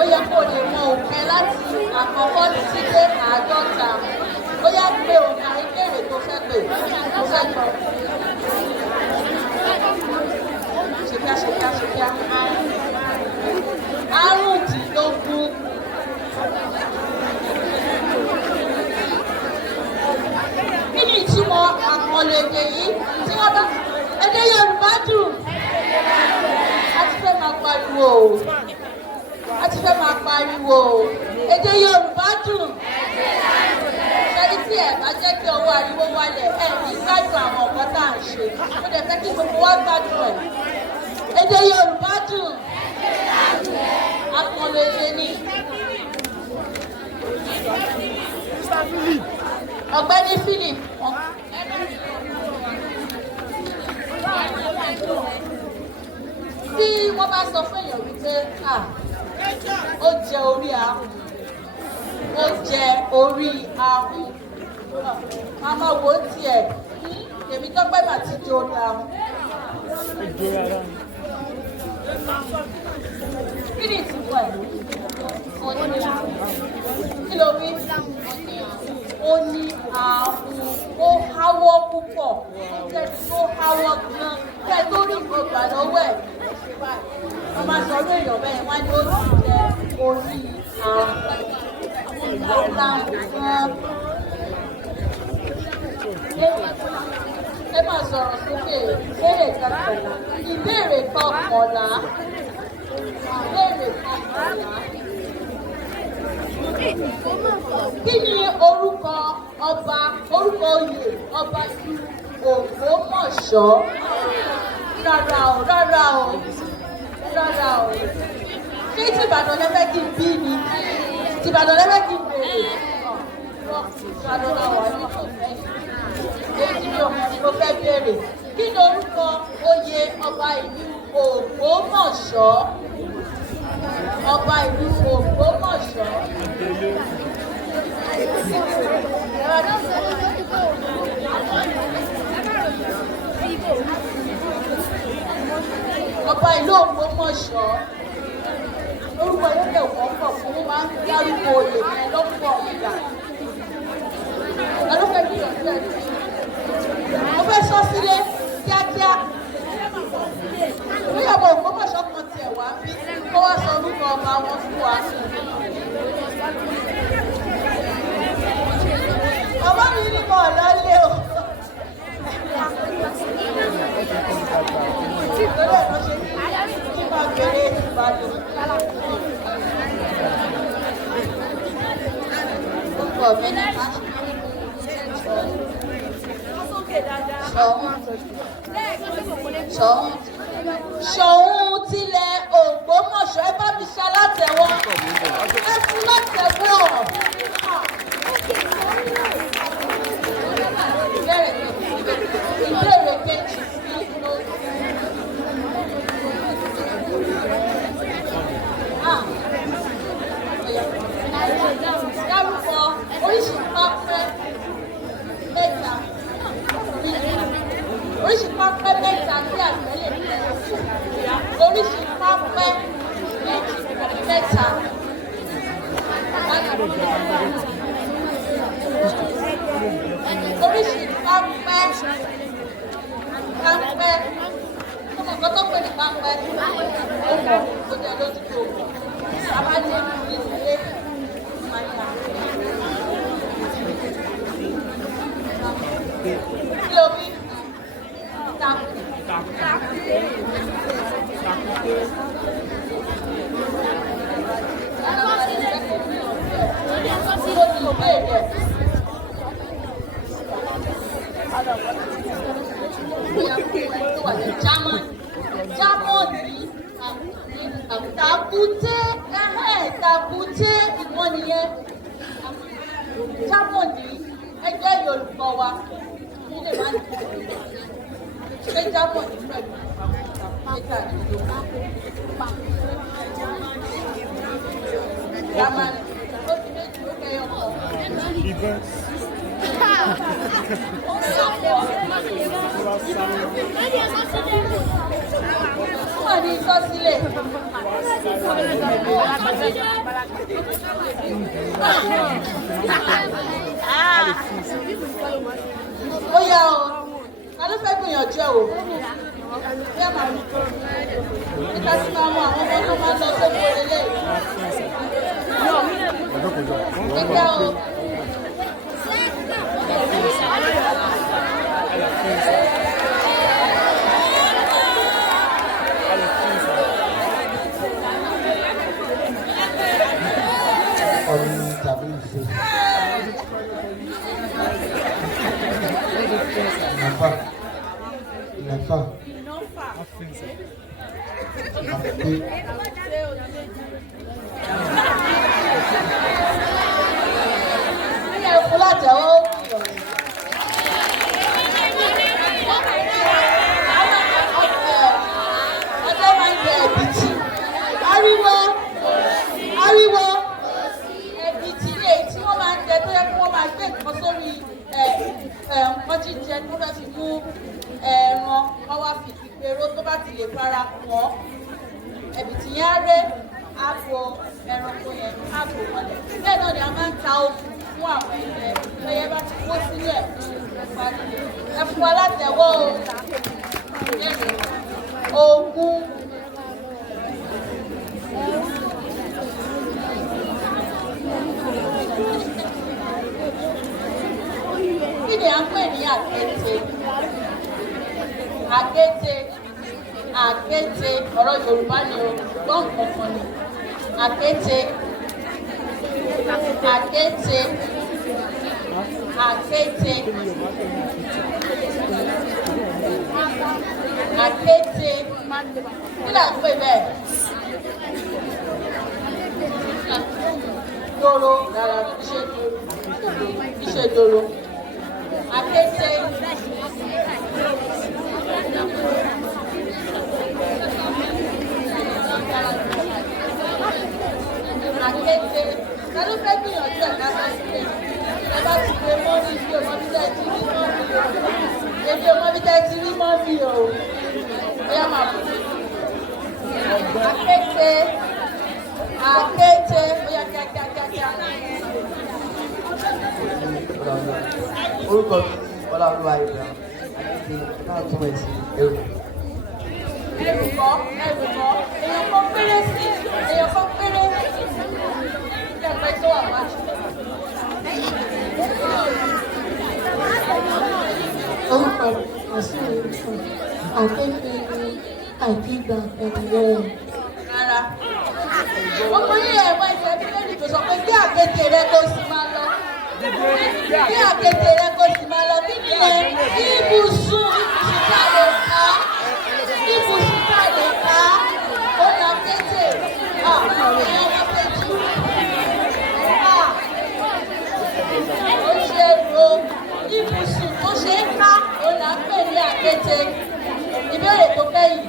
Ó yẹ kó lè mọ òǹkà láti àkọ́kọ́ títí dé àádọ́ta. Ó yá pé òǹkà ìbéèrè tó fẹ́ pè tó fẹ́ gbọ́. Ṣèkíá. Àrùndínlógún. Kí ni ìtumọ̀ àkọlé èdè yìí tí wọ́n bá èdè Yorùbá dùn? A ti fẹ́ máa pariwo. Èdè Yorùbá dùn. Ṣẹ́ni tí ẹ̀ bá jẹ́ kí ọwọ́ ariwo wálẹ̀ ẹ̀ ní gbádùn àwọn ọ̀pọ̀ tá à ń ṣe. Ó dẹ̀ fẹ́ kí gbogbo wa gbádùn ẹ̀. Èdè Yorùbá dùn. Àkọlé èdè ni. Ọ̀gbẹ́ni Philip. Tí wọ́n bá sọ fún èèyàn wípé ó jẹ orí ahun, àmọ́ wo tiẹ̀ èmi tó pẹ́ mà ti jẹ orí ahun. Kí ni ìtumọ̀ ẹ̀? Kí ló wí? Ó ní àhùn, ó háwọ́ púpọ̀, ó jẹ́ tó háwọ́ gan-an, kẹ́ tó rí nǹkan gbà lọ́wọ́ ẹ̀. Wọ́n máa sọ orí èèyàn bẹ́ẹ̀ wọ́n ní ó ti jẹ orí àhùn, gan-an. Ẹ máa sọ̀rọ̀ sókè, ìbéèrè kọkànlá. Kí ni orúkọ oyè ọba ìlú Ògbómọ̀ṣọ́? Rárá o. Ṣé tìbàdàn lẹ́fẹ́ kí n bí ni? Tìbàdàn lẹ́fẹ́ kí n bèrè? ṣàlọ́lá wà nínú ìfẹ́ èyí ni mo fẹ́ béèrè kí ni orúkọ oyè ọba ìlú Ògbómọ̀ṣọ́ ọba ìlú Ògbómọ̀ṣọ́. Ọba ìlú Ògbómọ̀ṣọ́ orúkọ yóò lè wọ́pọ̀ fún wọn máa ń dárúkọ oyè yẹn lọ́pọ̀ ìgbà. Ọlọ́pàá mi yọ̀ sílẹ̀ ní. Mo fẹ́ sọ sílé kíákíá. Bóyá ọba Ògbómọ̀ṣọ́ kan tiẹ̀ wá bí kó wá sọ orúkọ ọba wọn fún wa. Ọba mi ní mọ̀ lọ́lé o. Lórí ẹ̀rọ ṣe kí máa bèrè Ìbàdàn. Orúkọ mi ní Ṣọ̀ún tilẹ̀ Ògbómọ̀ṣọ́ ẹ bá mi ṣe alátẹ̀wọ́ ẹ fún látẹ̀wọ́. Ìbéèrè kejì dárúkọ oríṣi pápẹ́ mẹ́ta oríṣi pápẹ́ mẹ́ta tí àgbẹ̀ lè fẹ́ oríṣi pápẹ́ mẹ́ta oríṣi pápẹ́ ọmọ nǹkan tó pè ní pápẹ́ ó jẹ́ lójú tó sábàjẹ́ ìdílé máyà. Kí ló bí? Tàkúté ìwọ̀n nìyẹn. Jámọ̀nì ẹgbẹ́ Yorùbá wa nílé máa ń ṣe jámọ̀nì pẹ̀lú nígbà Jámánì ó ti méjì ó kẹyọ kan. Wọ́n ní ìsọ́sílẹ̀. Ó yá o, ta ló fẹ́ gbìyànjú ẹ̀ o? Bí ẹ máa rí nípa tí máa mọ àwọn ọmọ tó máa ń lọ sóko lélẹ̀. Ẹgbẹ́ o. Nǹkan jíjẹ tó fẹ́ fi mú ẹran wọ́n wá fi ìgbèrò tó bá ti lè fara pọ̀ ẹ̀bìtì yẹn á ré àpò ẹranko yẹn àpò mọ́lẹ̀. Bẹ́ẹ̀ náà ni a máa ń ta okùn fún àwọn ẹyẹ ẹyẹ bá ti kó sílẹ̀ ẹ fún wa látẹ̀wọ́ ogún. Kí ni à ń pè ní àkété? Àkété ọ̀rọ̀ Yorùbá ni o gbọ́n kankan ni. Àkété àkété kí là ń pè bẹ́ẹ̀? Dóró rárá ṣé dóró. ìṣèdòrò, àkété. Àkété. Ta ló fẹ́ gbìyànjú ẹ̀ ká sọ sílẹ̀? Ẹ bá ti pè mọ́ ní ibi ọmọ bí tẹ́ ti rí mọ́ mi o. Ebi ọmọ bí tẹ́ ti rí mọ́ mi o. Bóyá máa bọ̀. Àkété. Àkété. Bóyá kíákíákíá. Orúkọ mi ni Ọláolúwa Ibrahim. Àti náà tún ẹ̀ sí ẹrù. Ẹrù kọ́. Èèyàn kan péré sí. Èèyàn kan péré. Ìjọba tó wà wájú. Orúkọ mi ọ̀sùn orúkọ àkété ní àìkígbà ẹ̀dínlẹ̀. Rárá. Gbogbo ilé ẹ̀wọ̀n ìfẹ́ bíbélì tó sọ pé bí àkété rẹ kó sì máa lọ. Bí àkété rẹ kó sì máa lọ. Kí ni ẹ? Ibùsùn tá lè ká. Ibùsùn tá lè ká. Ó ní àkété. Ìyá ọmọ péjú. Ó ṣe ro ibùsùn tó ṣe é ká. Ó là ń pè ní àkété. Ìbéèrè tó kẹ́yìn.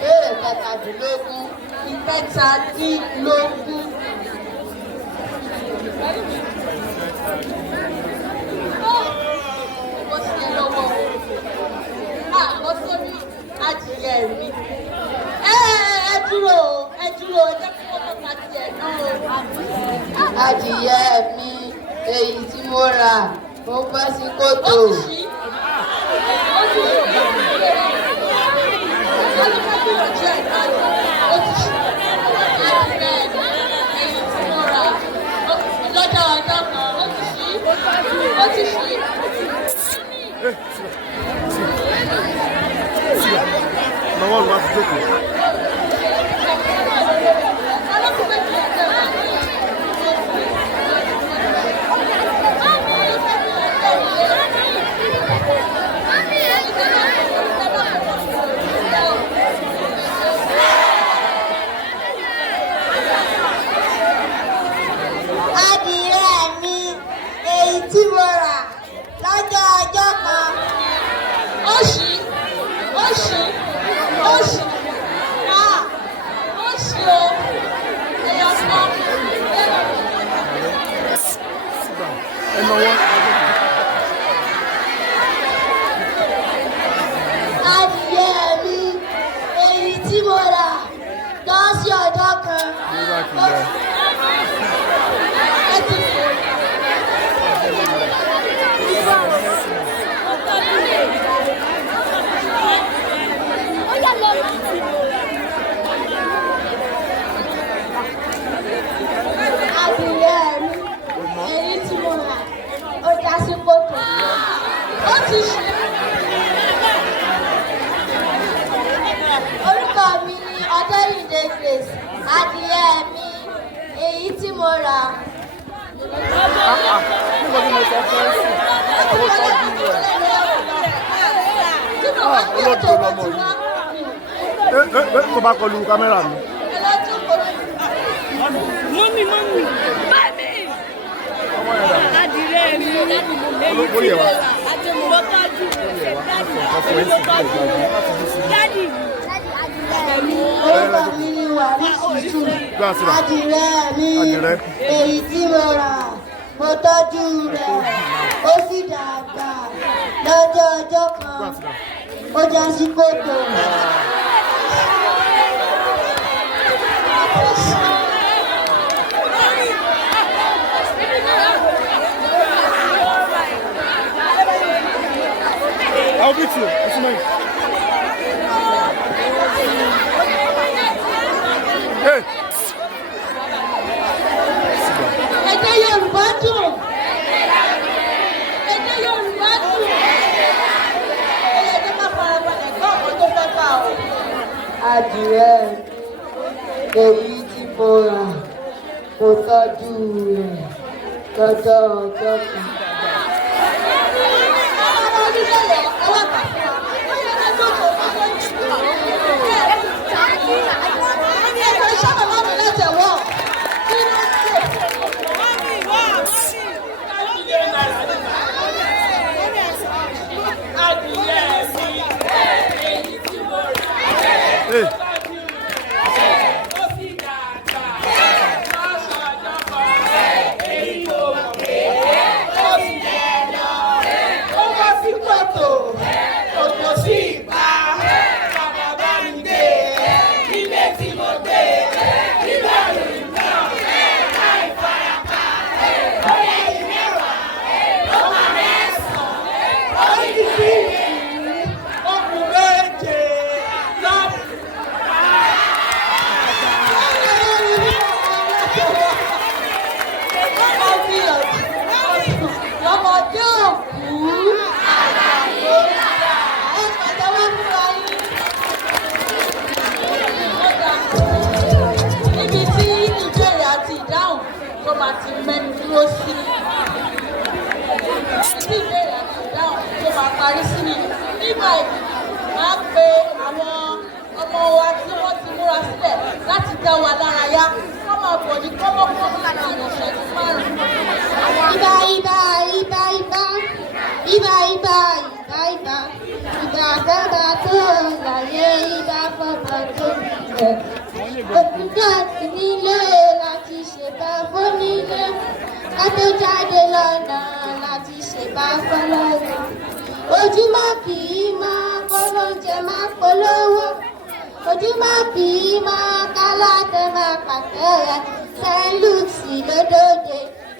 Ìbéèrè kẹtàdínlógún. Ìkẹtàdínlógún. Ó sì yẹ lọ́wọ́. Ó sórí adìyẹ mi. Ẹ dúró, ẹ jẹ́ kí wọ́n tó pa tiẹ̀ náà. Adìyẹ mi èyí tí mo rà mo bọ́ sí kòtò. Ó ti ṣí. Ó ti ṣí. Olùkọ́bìnrin jẹ́ ìdájọ́. Ó ti ṣí. Adìyẹ èyí tí mo rà lọ́jọ́ ọjọ́ kan. Ó ti ṣí. Ó ti ṣí. Lọ́wọ́ ló wá ti jókòó. Adìyẹ mi èyí tí mo rà lọ́jọ́ ọjọ́ kan. Ó ṣí. Ó ṣí. Ó ṣí. Ó ṣí o. Èèyàn kan. Ẹ lọ́wọ́. Adìyẹ mi èyí tí mo rà lọ́sí ọjọ́ kan. Ẹ ti fò. Adìyẹ mi èyí tí mo rà ó já sí kòtò. Ó ti ṣí. Orúkọ mi ni Ọdẹ́rìndé Grace. Adìyẹ mi èyí tí mo rà. Níbo ni mo sọ fún ẹ sí? Àwọn tọ́jú rẹ̀. Olóòtú lọmọ yìí. Tó bá kọlu kámẹ́rà mi. Mọ́mí. Ọmọ yẹn dà. Adìrẹ mi. Olóòtú yẹ wa. Àjẹmọ́tájú. Dádì. Orúkọ mi ni Wàrísì. Adìyẹ mi èyí tí mo rà mo tọ́jú rẹ̀ ó sì dàgbà lọ́jọ́ ọjọ́ kan ó já sí kòtò. I'll beat you. It's mine. Hey. Èdè Yorùbá dùn. Èdè Yorùbá dùn. Ẹyẹ tó máa farabalẹ̀ gbọ́ ọ̀pọ̀ tó fẹ́ fà o. Adìyẹ èyí tí mo rà mo tọ́jú rẹ̀ lọ́jọ́ ọjọ́ kan. Ọmọ onílẹ̀ ẹ wá kà fún wa. Ó yẹ ká jókòó fún wa. Ẹ̀ka iṣẹ́ bàbá mi lẹ́tẹ̀ wọ̀. Kí ló ń ṣe? ti mẹ́nu dúró sí. Tí ìbéèrè àti ìdáhùn tó máa parí sí ni nígbà yìí máa ń pe àwọn ọmọ wa tí wọ́n ti múra sílẹ̀ láti dá wa lára yá kọ́ máa bọ̀ ní kọ́mọ́kọ́mọ́ láti ìṣẹ́jú márùn-ún. Ibà ibà ibà ibà ibà ibà ibà ibà ibà bàbá tó láyé ibà bàbá tó nílẹ̀. Òkúta ti nílé láti ṣèbá fónílé. Ká tó jáde lọ́nà láti ṣèbá fọlọ́nà. Ojúmọ́ kì í máa kólóúnjẹ máa polówó. Ojúmọ́ kì í máa kálátẹ máa pàtẹ́ rẹ̀. St. Luke's lódòde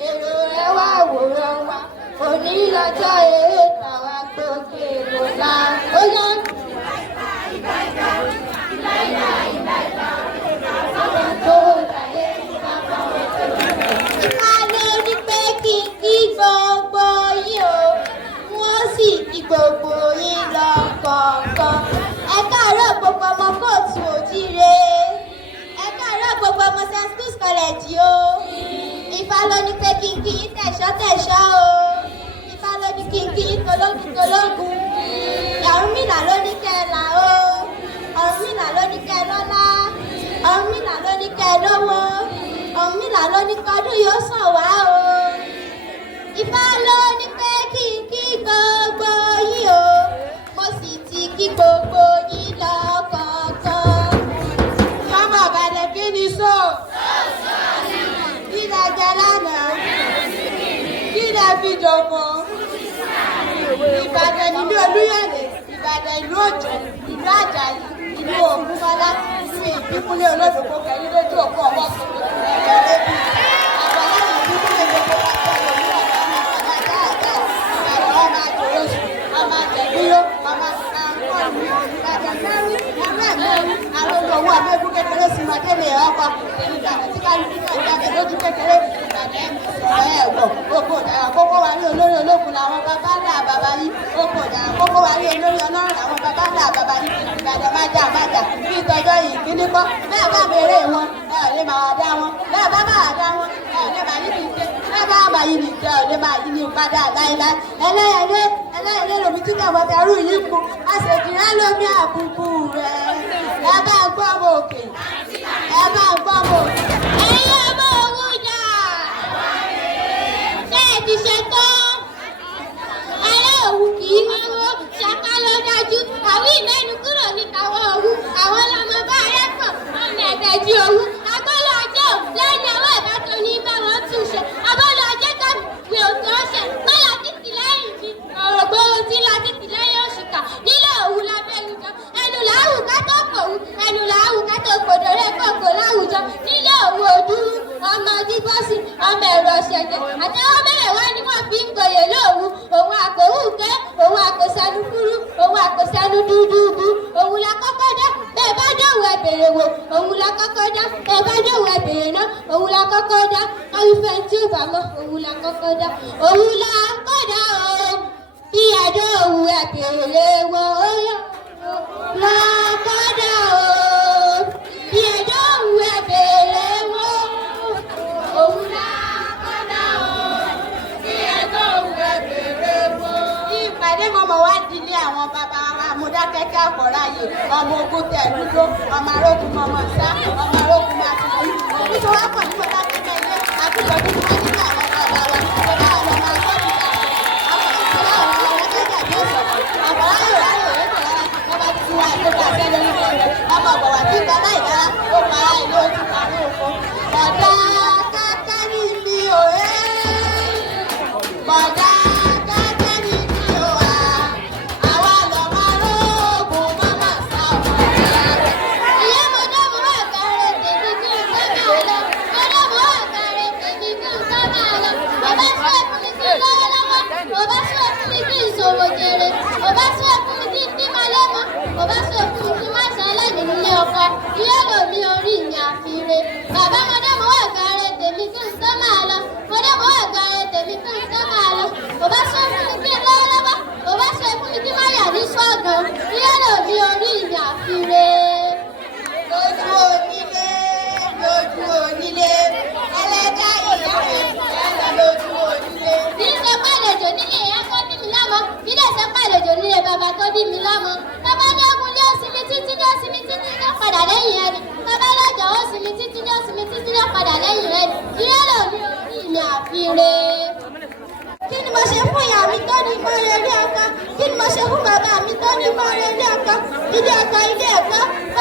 èrò ẹ wá wòran wa. Òní lọ́jọ́ eré tàwa gbogbo èrò la. Ó yá. Ìpàdé ní pé kí n kí gbogbo yín o, wọ́n sì kí gbogbo yín lọ kọ̀ọ̀kan. Ẹ káàárọ̀ gbogbo ọmọ kóòtù òjíire. Ẹ káàárọ̀ gbogbo ọmọ St. Louis College o. Ifá ló ní pé kí n kí yín tẹ̀ṣọ́ tẹ̀ṣọ́ o. Ifá ló ní kí n kí yín tológun tológun. Ọ̀rúnmìlà ló ní kẹ́ ẹ là o. Ọ̀rúnmìlà ló ní kẹ́ ẹ lọ́lá. Ọ̀rúnmìlà ló ní kẹ́ ẹ lówó. Ọ̀rúnmìlà ló ní kọ́dún yóò sàn wá o. Ifá ló ní pé kí n kí gbogbo yín o. Mo sì ti kí gbogbo yín lọ kọ̀ọ̀kan. Mọ́mọ́ Ìbàdàn kí ni so? Kí lẹ jẹ lánàá? Kí lẹ fi jòkó? Ìbàdàn nílé Olúyọ̀lé, Ìbàdàn ìlú Òjò, ìlú Àjàyí, ìlú Ògúnmọ́lá, ìlú Ìbíkúnlé olódòkó kẹ́yìn lójú òkú ọwọ́ sọ̀rọ̀ ẹ̀rẹ́ bí. Àgbàlá Ìbíkúnlé gbogbo wa tẹ̀lé ní ọ̀dọ́ ní ọ̀dọ́ dáadáa. Ìbàdàn ọmọ àjòrò sùn, ọmọ àjẹ̀gbúyó, ọmọ àkọ́ọ̀lù, Ìbàdàn mẹ́rin, ẹ̀mẹ́rin, àwọn olówó abẹ́kú kékeré sí Mọ̀tẹ́lẹ̀ ọkọ̀, Ìbàdàn tí kálukú náà jáde lójú kékeré, Ìbàdàn ẹ̀wọ̀, oko ìdàrà kókó wa ní olórí ológun làwọn bàbá ńlá bàbá yìí, oko ìdàrà kókó wa ní olórí ọlọ́run làwọn bàbá ńlá bàbá yìí, Ìbàdàn májà bí ìtọ́jọ́ yìí kíní kọ́, bẹ́ẹ̀ bá béèrè wọn, ẹ ò lè máa dá wọn, bẹ́ẹ̀ bá máa dá wọn, ẹ ò lè máa yí ní ìṣe, bẹ́ẹ̀ bá máa yí ní ìṣe, ẹ ò lè máa yí ní ìpadà láíláí, ẹlẹ́yẹlé lomi tí kàwọn tẹrù yìí kú, àṣèjìrá lómi àbùkù rẹ̀, ẹ bá gbọ́ ọmọ òkè, ẹ bá gbọ́ ọmọ òkè, ẹ̀yin ọmọ òun jà, ṣé ẹ ti ṣe tán? Ará òwú kì í mọ́wọ́, ṣàkà ló dájú, àwọn ìmẹ́nu kúrò ní káwọn òwú, àwọn ọmọ bá ará pọ̀, ọmọ ẹ̀gbẹ́jì òwú, àbọ̀lọ̀ ọjọ́ lẹ́yìn àwọn ìbátan ní bá wọn tún ṣe, àbọ̀lọ̀ ọjọ́ ká gbé òkè ọ̀ṣẹ̀, tọ́lá títì lẹ́yìn mi, ọ̀rọ̀ gbòòrò tí la títì lẹ́yìn òṣìkà, nílé òwú lábẹ́lújọ, ẹnu làáwù ká tó pòwú, ẹnu làáwù ká tó pòdò rẹ̀ kọ̀ọ̀kọ̀ láwùjọ, nílé òwú òdúrú, ọmọ bíbọ́sì, ọmọ ẹ̀rọ ṣẹ̀jẹ̀, àtẹwọ́ bẹ̀rẹ̀ wá ni wọ́n fi ń gboyè lóòwú, òun àkòwú kẹ́, òun àkòsẹ́nu kúrú, òun àkòsẹ́nu dúdúdú, òun la kọ́kọ́ dá, bẹ́ẹ̀ bá dòwú ẹ bèrè wò, òun la kọ́kọ́ dá, bẹ́ẹ̀ bá dòwú ẹ bèrè náà, òun la kọ́kọ́ dá, ayúfẹ́ tí ò bá mọ́, òun la kọ́kọ́ dá, òun la kọ́ dá o, bí ẹjọ́ òwú ẹ bèrè wò, ó yọ, la kọ́ dá o, bí ẹjọ́ òwú ẹ bèrè wò, òun la kọ́ dá o, bí ẹjọ́ òwú ẹ bèrè wò. Ìpàdé mọ̀mọ́ wá di ní àwọn bàbá wa Mọdákẹ́kẹ́ Àkọ́ráyè, ọmọ ogun tẹ̀lúdó, ọmọ arógun mọ̀mọ́ sá, ọmọ arógun máa ti rí. Òbí tó wá pọ̀ ní Mọdákẹ́kẹ́ ilé, àtúntò tó wá nínú àwọn bàbá wa, bàbá àwọn ọmọ akọ́bí àwọn ìṣẹ̀lẹ̀ àwọn ọlọ́kẹ́jà bí ọ̀sọ̀kọ̀, àbọ̀ráyè ráyè ètò rárá, ọba ti wá ìgbésẹ̀ àṣẹ lórí ọ̀rẹ́, ọmọ ọ̀bọ̀wà tí bàbá ìdára, ó para ìlú ojú parí òfo. Bọ̀dá káká ní mi ò bọ̀dá káká ní mi ò wá, àwa lọ́mọ arógun mọ́mọ́ sá ọmọ rẹ̀. Ìyá mọ̀dọ́mù wà kárẹ̀ tèmi kí n sá máa lọ, mọ̀dọ́mù wà kárẹ̀ tèmi kí n sá máa lọ. Bàbá sọ ẹ̀kún mi kí n lọ́wọ́ lọ́wọ́, bàbá sọ ẹ̀kún mi kí n ṣòwò jèrè, bàbá sọ ẹ̀kún mi kí n bímọ lọ́mọ, bàbá sọ ẹ̀kún mi kí n má ṣe aláìní nílé ọkọ, ìyá lòmí orí mi àfire. Bàbá mọ̀dọ́mù wà kárẹ̀ tèmi kí n sá máa lọ, mọ̀dọ́mù wà kárẹ̀ tèmi kí n sá máa lọ. Bàbá sọ ẹ̀kún mi kí n lọ́wọ́ lọ́wọ́, bàbá sọ ẹ̀kún mi kí n má yà ní sọ́ọ̀gàn, ìyá lòmí orí mi àfire. Lójú onílé, ẹlẹ́dá ìyá rẹ̀ bí mi lọ́mọ. Bàbá ní ogun lé òsìmí títí ní òsìmí títí ní padà lẹ́yìn ẹni. Bàbá lọ́jọ́ òsìmí títí ní òsìmí títí ní padà lẹ́yìn ẹni. Ìyẹn lò ní orí mi àfihàn. Kí ni mo ṣe fún ìyá mi tó ní mọ́ ilé ọkọ? Kí ni mo ṣe fún bàbá mi tó ní mọ́ ilé ọkọ? Ilé ẹ̀kọ́ bá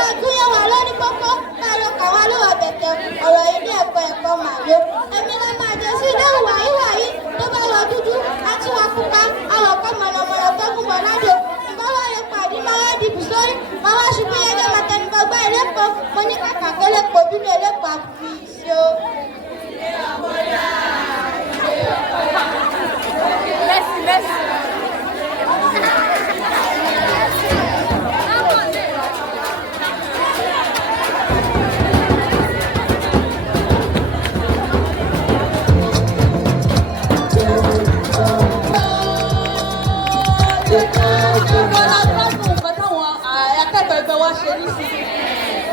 a gúnyẹ̀ wá lórí kókó, bá a lọ kà wá lówó bẹ̀tẹ̀ ọ̀rọ̀ ilé ẹ̀kọ́ màlúù. Èmi ló máa jẹ sí ilé wàyíwàyí tó bá wọ dúdú àti wọ pupa, àwọ̀kọ́ mọ̀nàmọ̀nà tó kún bọ̀ ládò. Ìbáwá lè pàdé máa wá dìbò sórí, máa wá ṣubú yẹgẹ́ màtẹnukọ̀gbọ́ ẹlẹ́pọ̀. Mo ní kàkà kẹ́lẹ́pọ̀ bínú ẹlẹ́pọ̀ àfi ṣe o.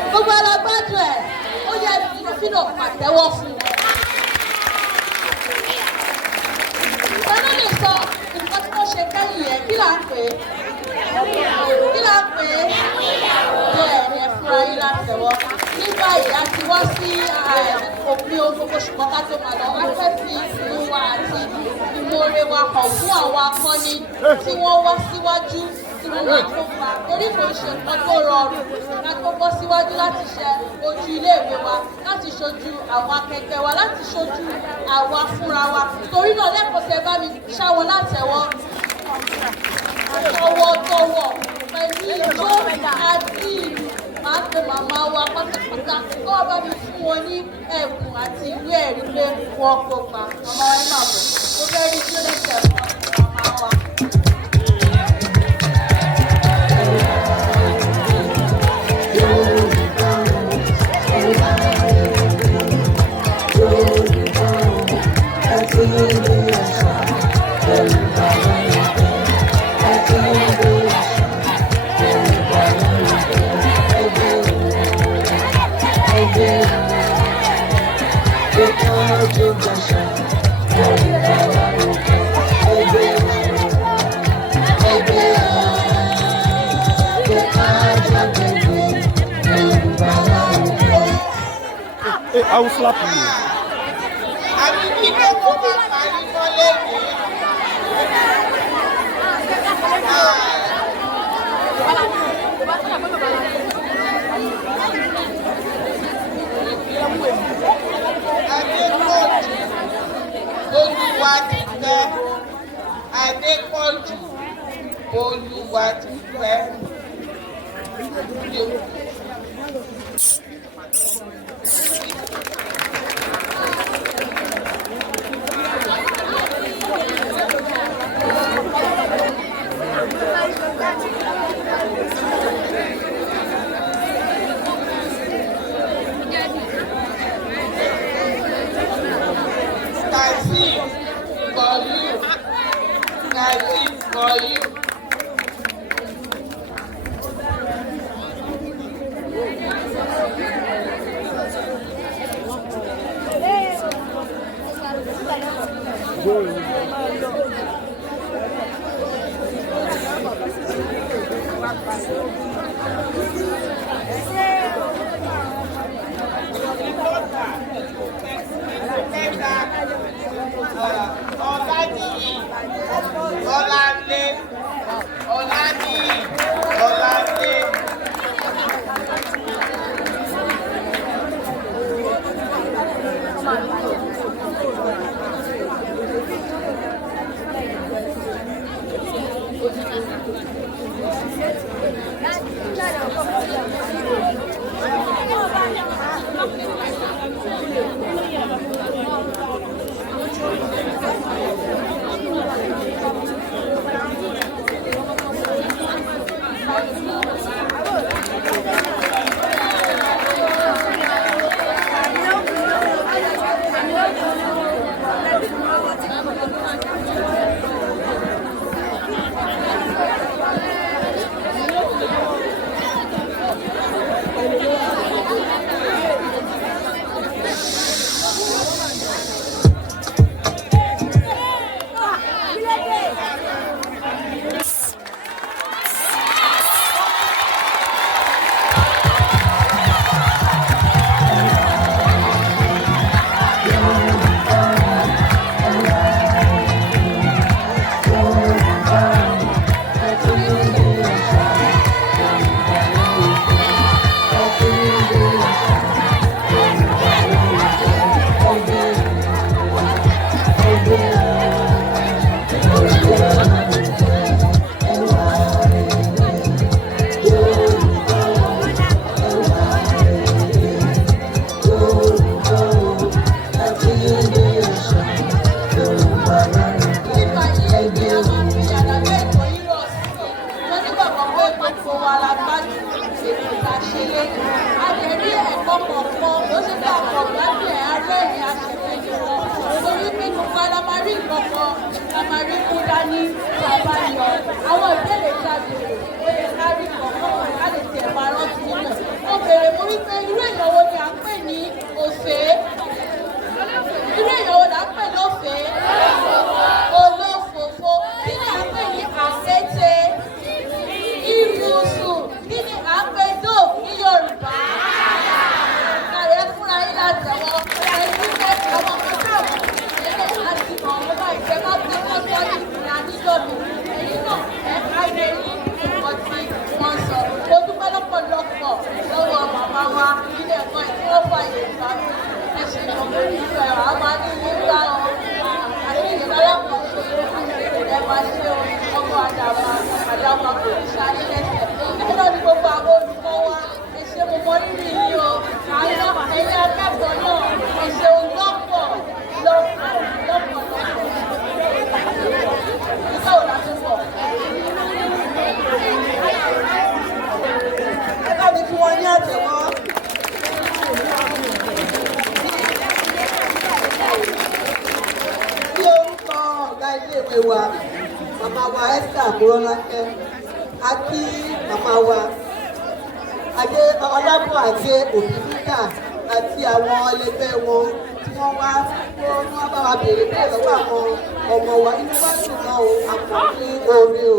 Gbogbo alágbádùn ẹ̀ ó yẹ fínà pàtẹ́wọ́ fún un. Ìgbẹ́nu lè sọ nǹkan tí wọ́n ṣe kẹ́yìn yẹn kí là ń pè é? Kí là ń pè é? Bẹ́ẹ̀ ni ẹ fúnra yín látẹ̀wọ́. Ní báyìí a ti wá sí òpin gbogbo ṣùgbọ́n ká tó máa lọ. Wọ́n fẹ́ fi ìlú wa àti ìmoore wa hàn fún àwọn akọni tí wọ́n wá síwájú tí wọ́n máa kópa. Torí kò ṣe nǹkan tó rọrùn ká tó bọ́ síwájú láti ṣe ojú iléèwé wa, láti ṣojú àwọn akẹgbẹ́ wa, láti ṣojú àwa fúnra wa. Torí náà lẹ́kọ̀ọ́ tẹ bá mi ṣá wọn látẹ̀wọ́. Tọwọ́tọwọ́ pẹ̀lú ijó àti ìlú máa pe màmá wa pátápátá kó wá bá mi fún wọn ní ẹ̀bùn àti ìwé ẹ̀rí pé wọ́n kópa. Màmá wa ní àbọ̀ ó fẹ́ rí tí ó lẹ́sẹ̀ fún màmá wa. Hey, I will slap you. Àbí kí gbogbo bá parí mọ́lẹ̀ ní. Adépọ̀jù Olúwa ti fẹ́. For you. kọ̀ọ̀kan ó ṣe bá àkọ́gbádùn ẹ̀ arẹ́rìn aṣèkejì wọn torí pé gbogbo la máa rí nǹkan kan la máa rí kú dání bàbá yọ àwọn ìbéèrè tí a béèrè ó yẹ ká rí kọ̀ọ̀kan ká lè tiẹ̀ máa rántí nínú ó béèrè mo wípé irú èèyàn wo ni à ń pè ní òfé irú èèyàn wo là ń pè lófé olófòfó kí ni à ń pè ní àkété ibùsùn kí ni à ń pè dóòbù ní Yorùbá kàrẹ́ fúnra yín látẹ̀wọ́ ẹni pé ọmọ kan táàbù ẹgbẹ́ láti mọ̀ ọ́n bá ìjẹ́ má pé wọ́n sọ ní ìfúnra níjọ́bù ẹ̀yìn náà ẹ̀ka ilé ní nǹkan tí wọ́n sọ mo dúpẹ́ lọ́pọ̀lọpọ̀ lọ́wọ́ màmá wa ilé ẹ̀kọ́ ẹ̀ tí wọ́n fàyè gbà mí ẹ̀ṣẹ̀ ìjọba ìfẹ́ àwọn máa ní nígbà wọn àti ìyẹ̀lálápọ̀ṣe ẹ̀ máa ṣe ọmọ àdàmà kò ní sáré lẹ́sẹ̀ nígbà náà ni gbogbo àwọn olùkọ́ wa ẹ ṣé mo mọ rírì yín o àwọn ẹ̀yin akẹ́kọ̀ọ́ náà ẹ ṣeun lọ́pọ̀ nígbà wo la tún bọ̀. ẹ bá mi fún wọn ní àtẹ̀wọ́. Bí orúkọ ọ̀gá iléèwé wa màmá wa Esther Mọ́rọ́lákẹ́ a kí màmá wa adé ọlábọ̀ àti òbíbíkà àti àwọn ẹlẹgbẹ́ wọn tí wọ́n wá wọ́n bá wa béèrè bẹ́ẹ̀ lọ́wọ́ àwọn ọmọ wa inú wa dùn náà o àpọ̀ ní oore o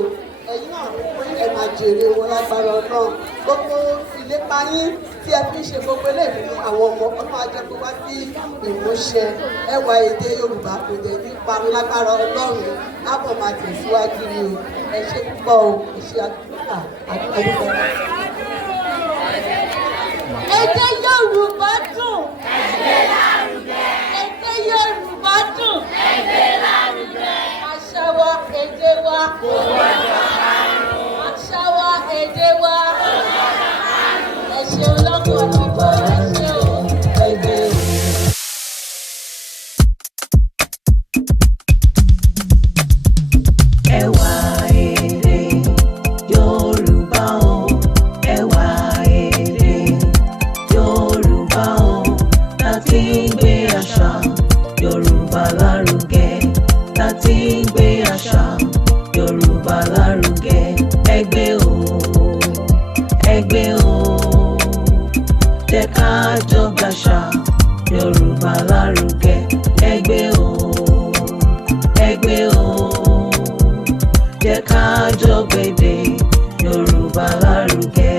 ẹ̀yin náà pé ẹ máa jèrè wọn lágbára náà gbogbo ìlépa yín tí ẹ fi ń ṣe gbogbo eléyìí fún àwọn ọmọ ọlọ́run ajẹ́pẹ́ wá sí ìmúṣẹ Ẹwà Èdè Yorùbá kò dé ní parun lágbára Ọlọ́run lábọ̀ máa tẹ̀síwájú ni o ẹ ṣe púpọ̀ o ẹ ṣe àdúgbò. Èdè Yorùbá dùn. Èdè Yorùbá dùn. Àṣà wa, èdè wa. Àṣà wa, èdè wa. Ẹ ṣeun lọ́pọ̀lọpọ̀, ẹ ṣeun. Ẹwà èdè Yorùbá o, ẹwà èdè Yorùbá o, láti gbé àṣà Yorùbá lárugẹ, láti gbé àṣà Yorùbá lárugẹ, ẹgbẹ́ o, ẹgbẹ́ o, jẹ́ ká jọ gbàṣà Yorùbá lárugẹ, ẹgbẹ́ o, ẹgbẹ́ o, jẹ́ ká jọ gbèdè Yorùbá lárugẹ.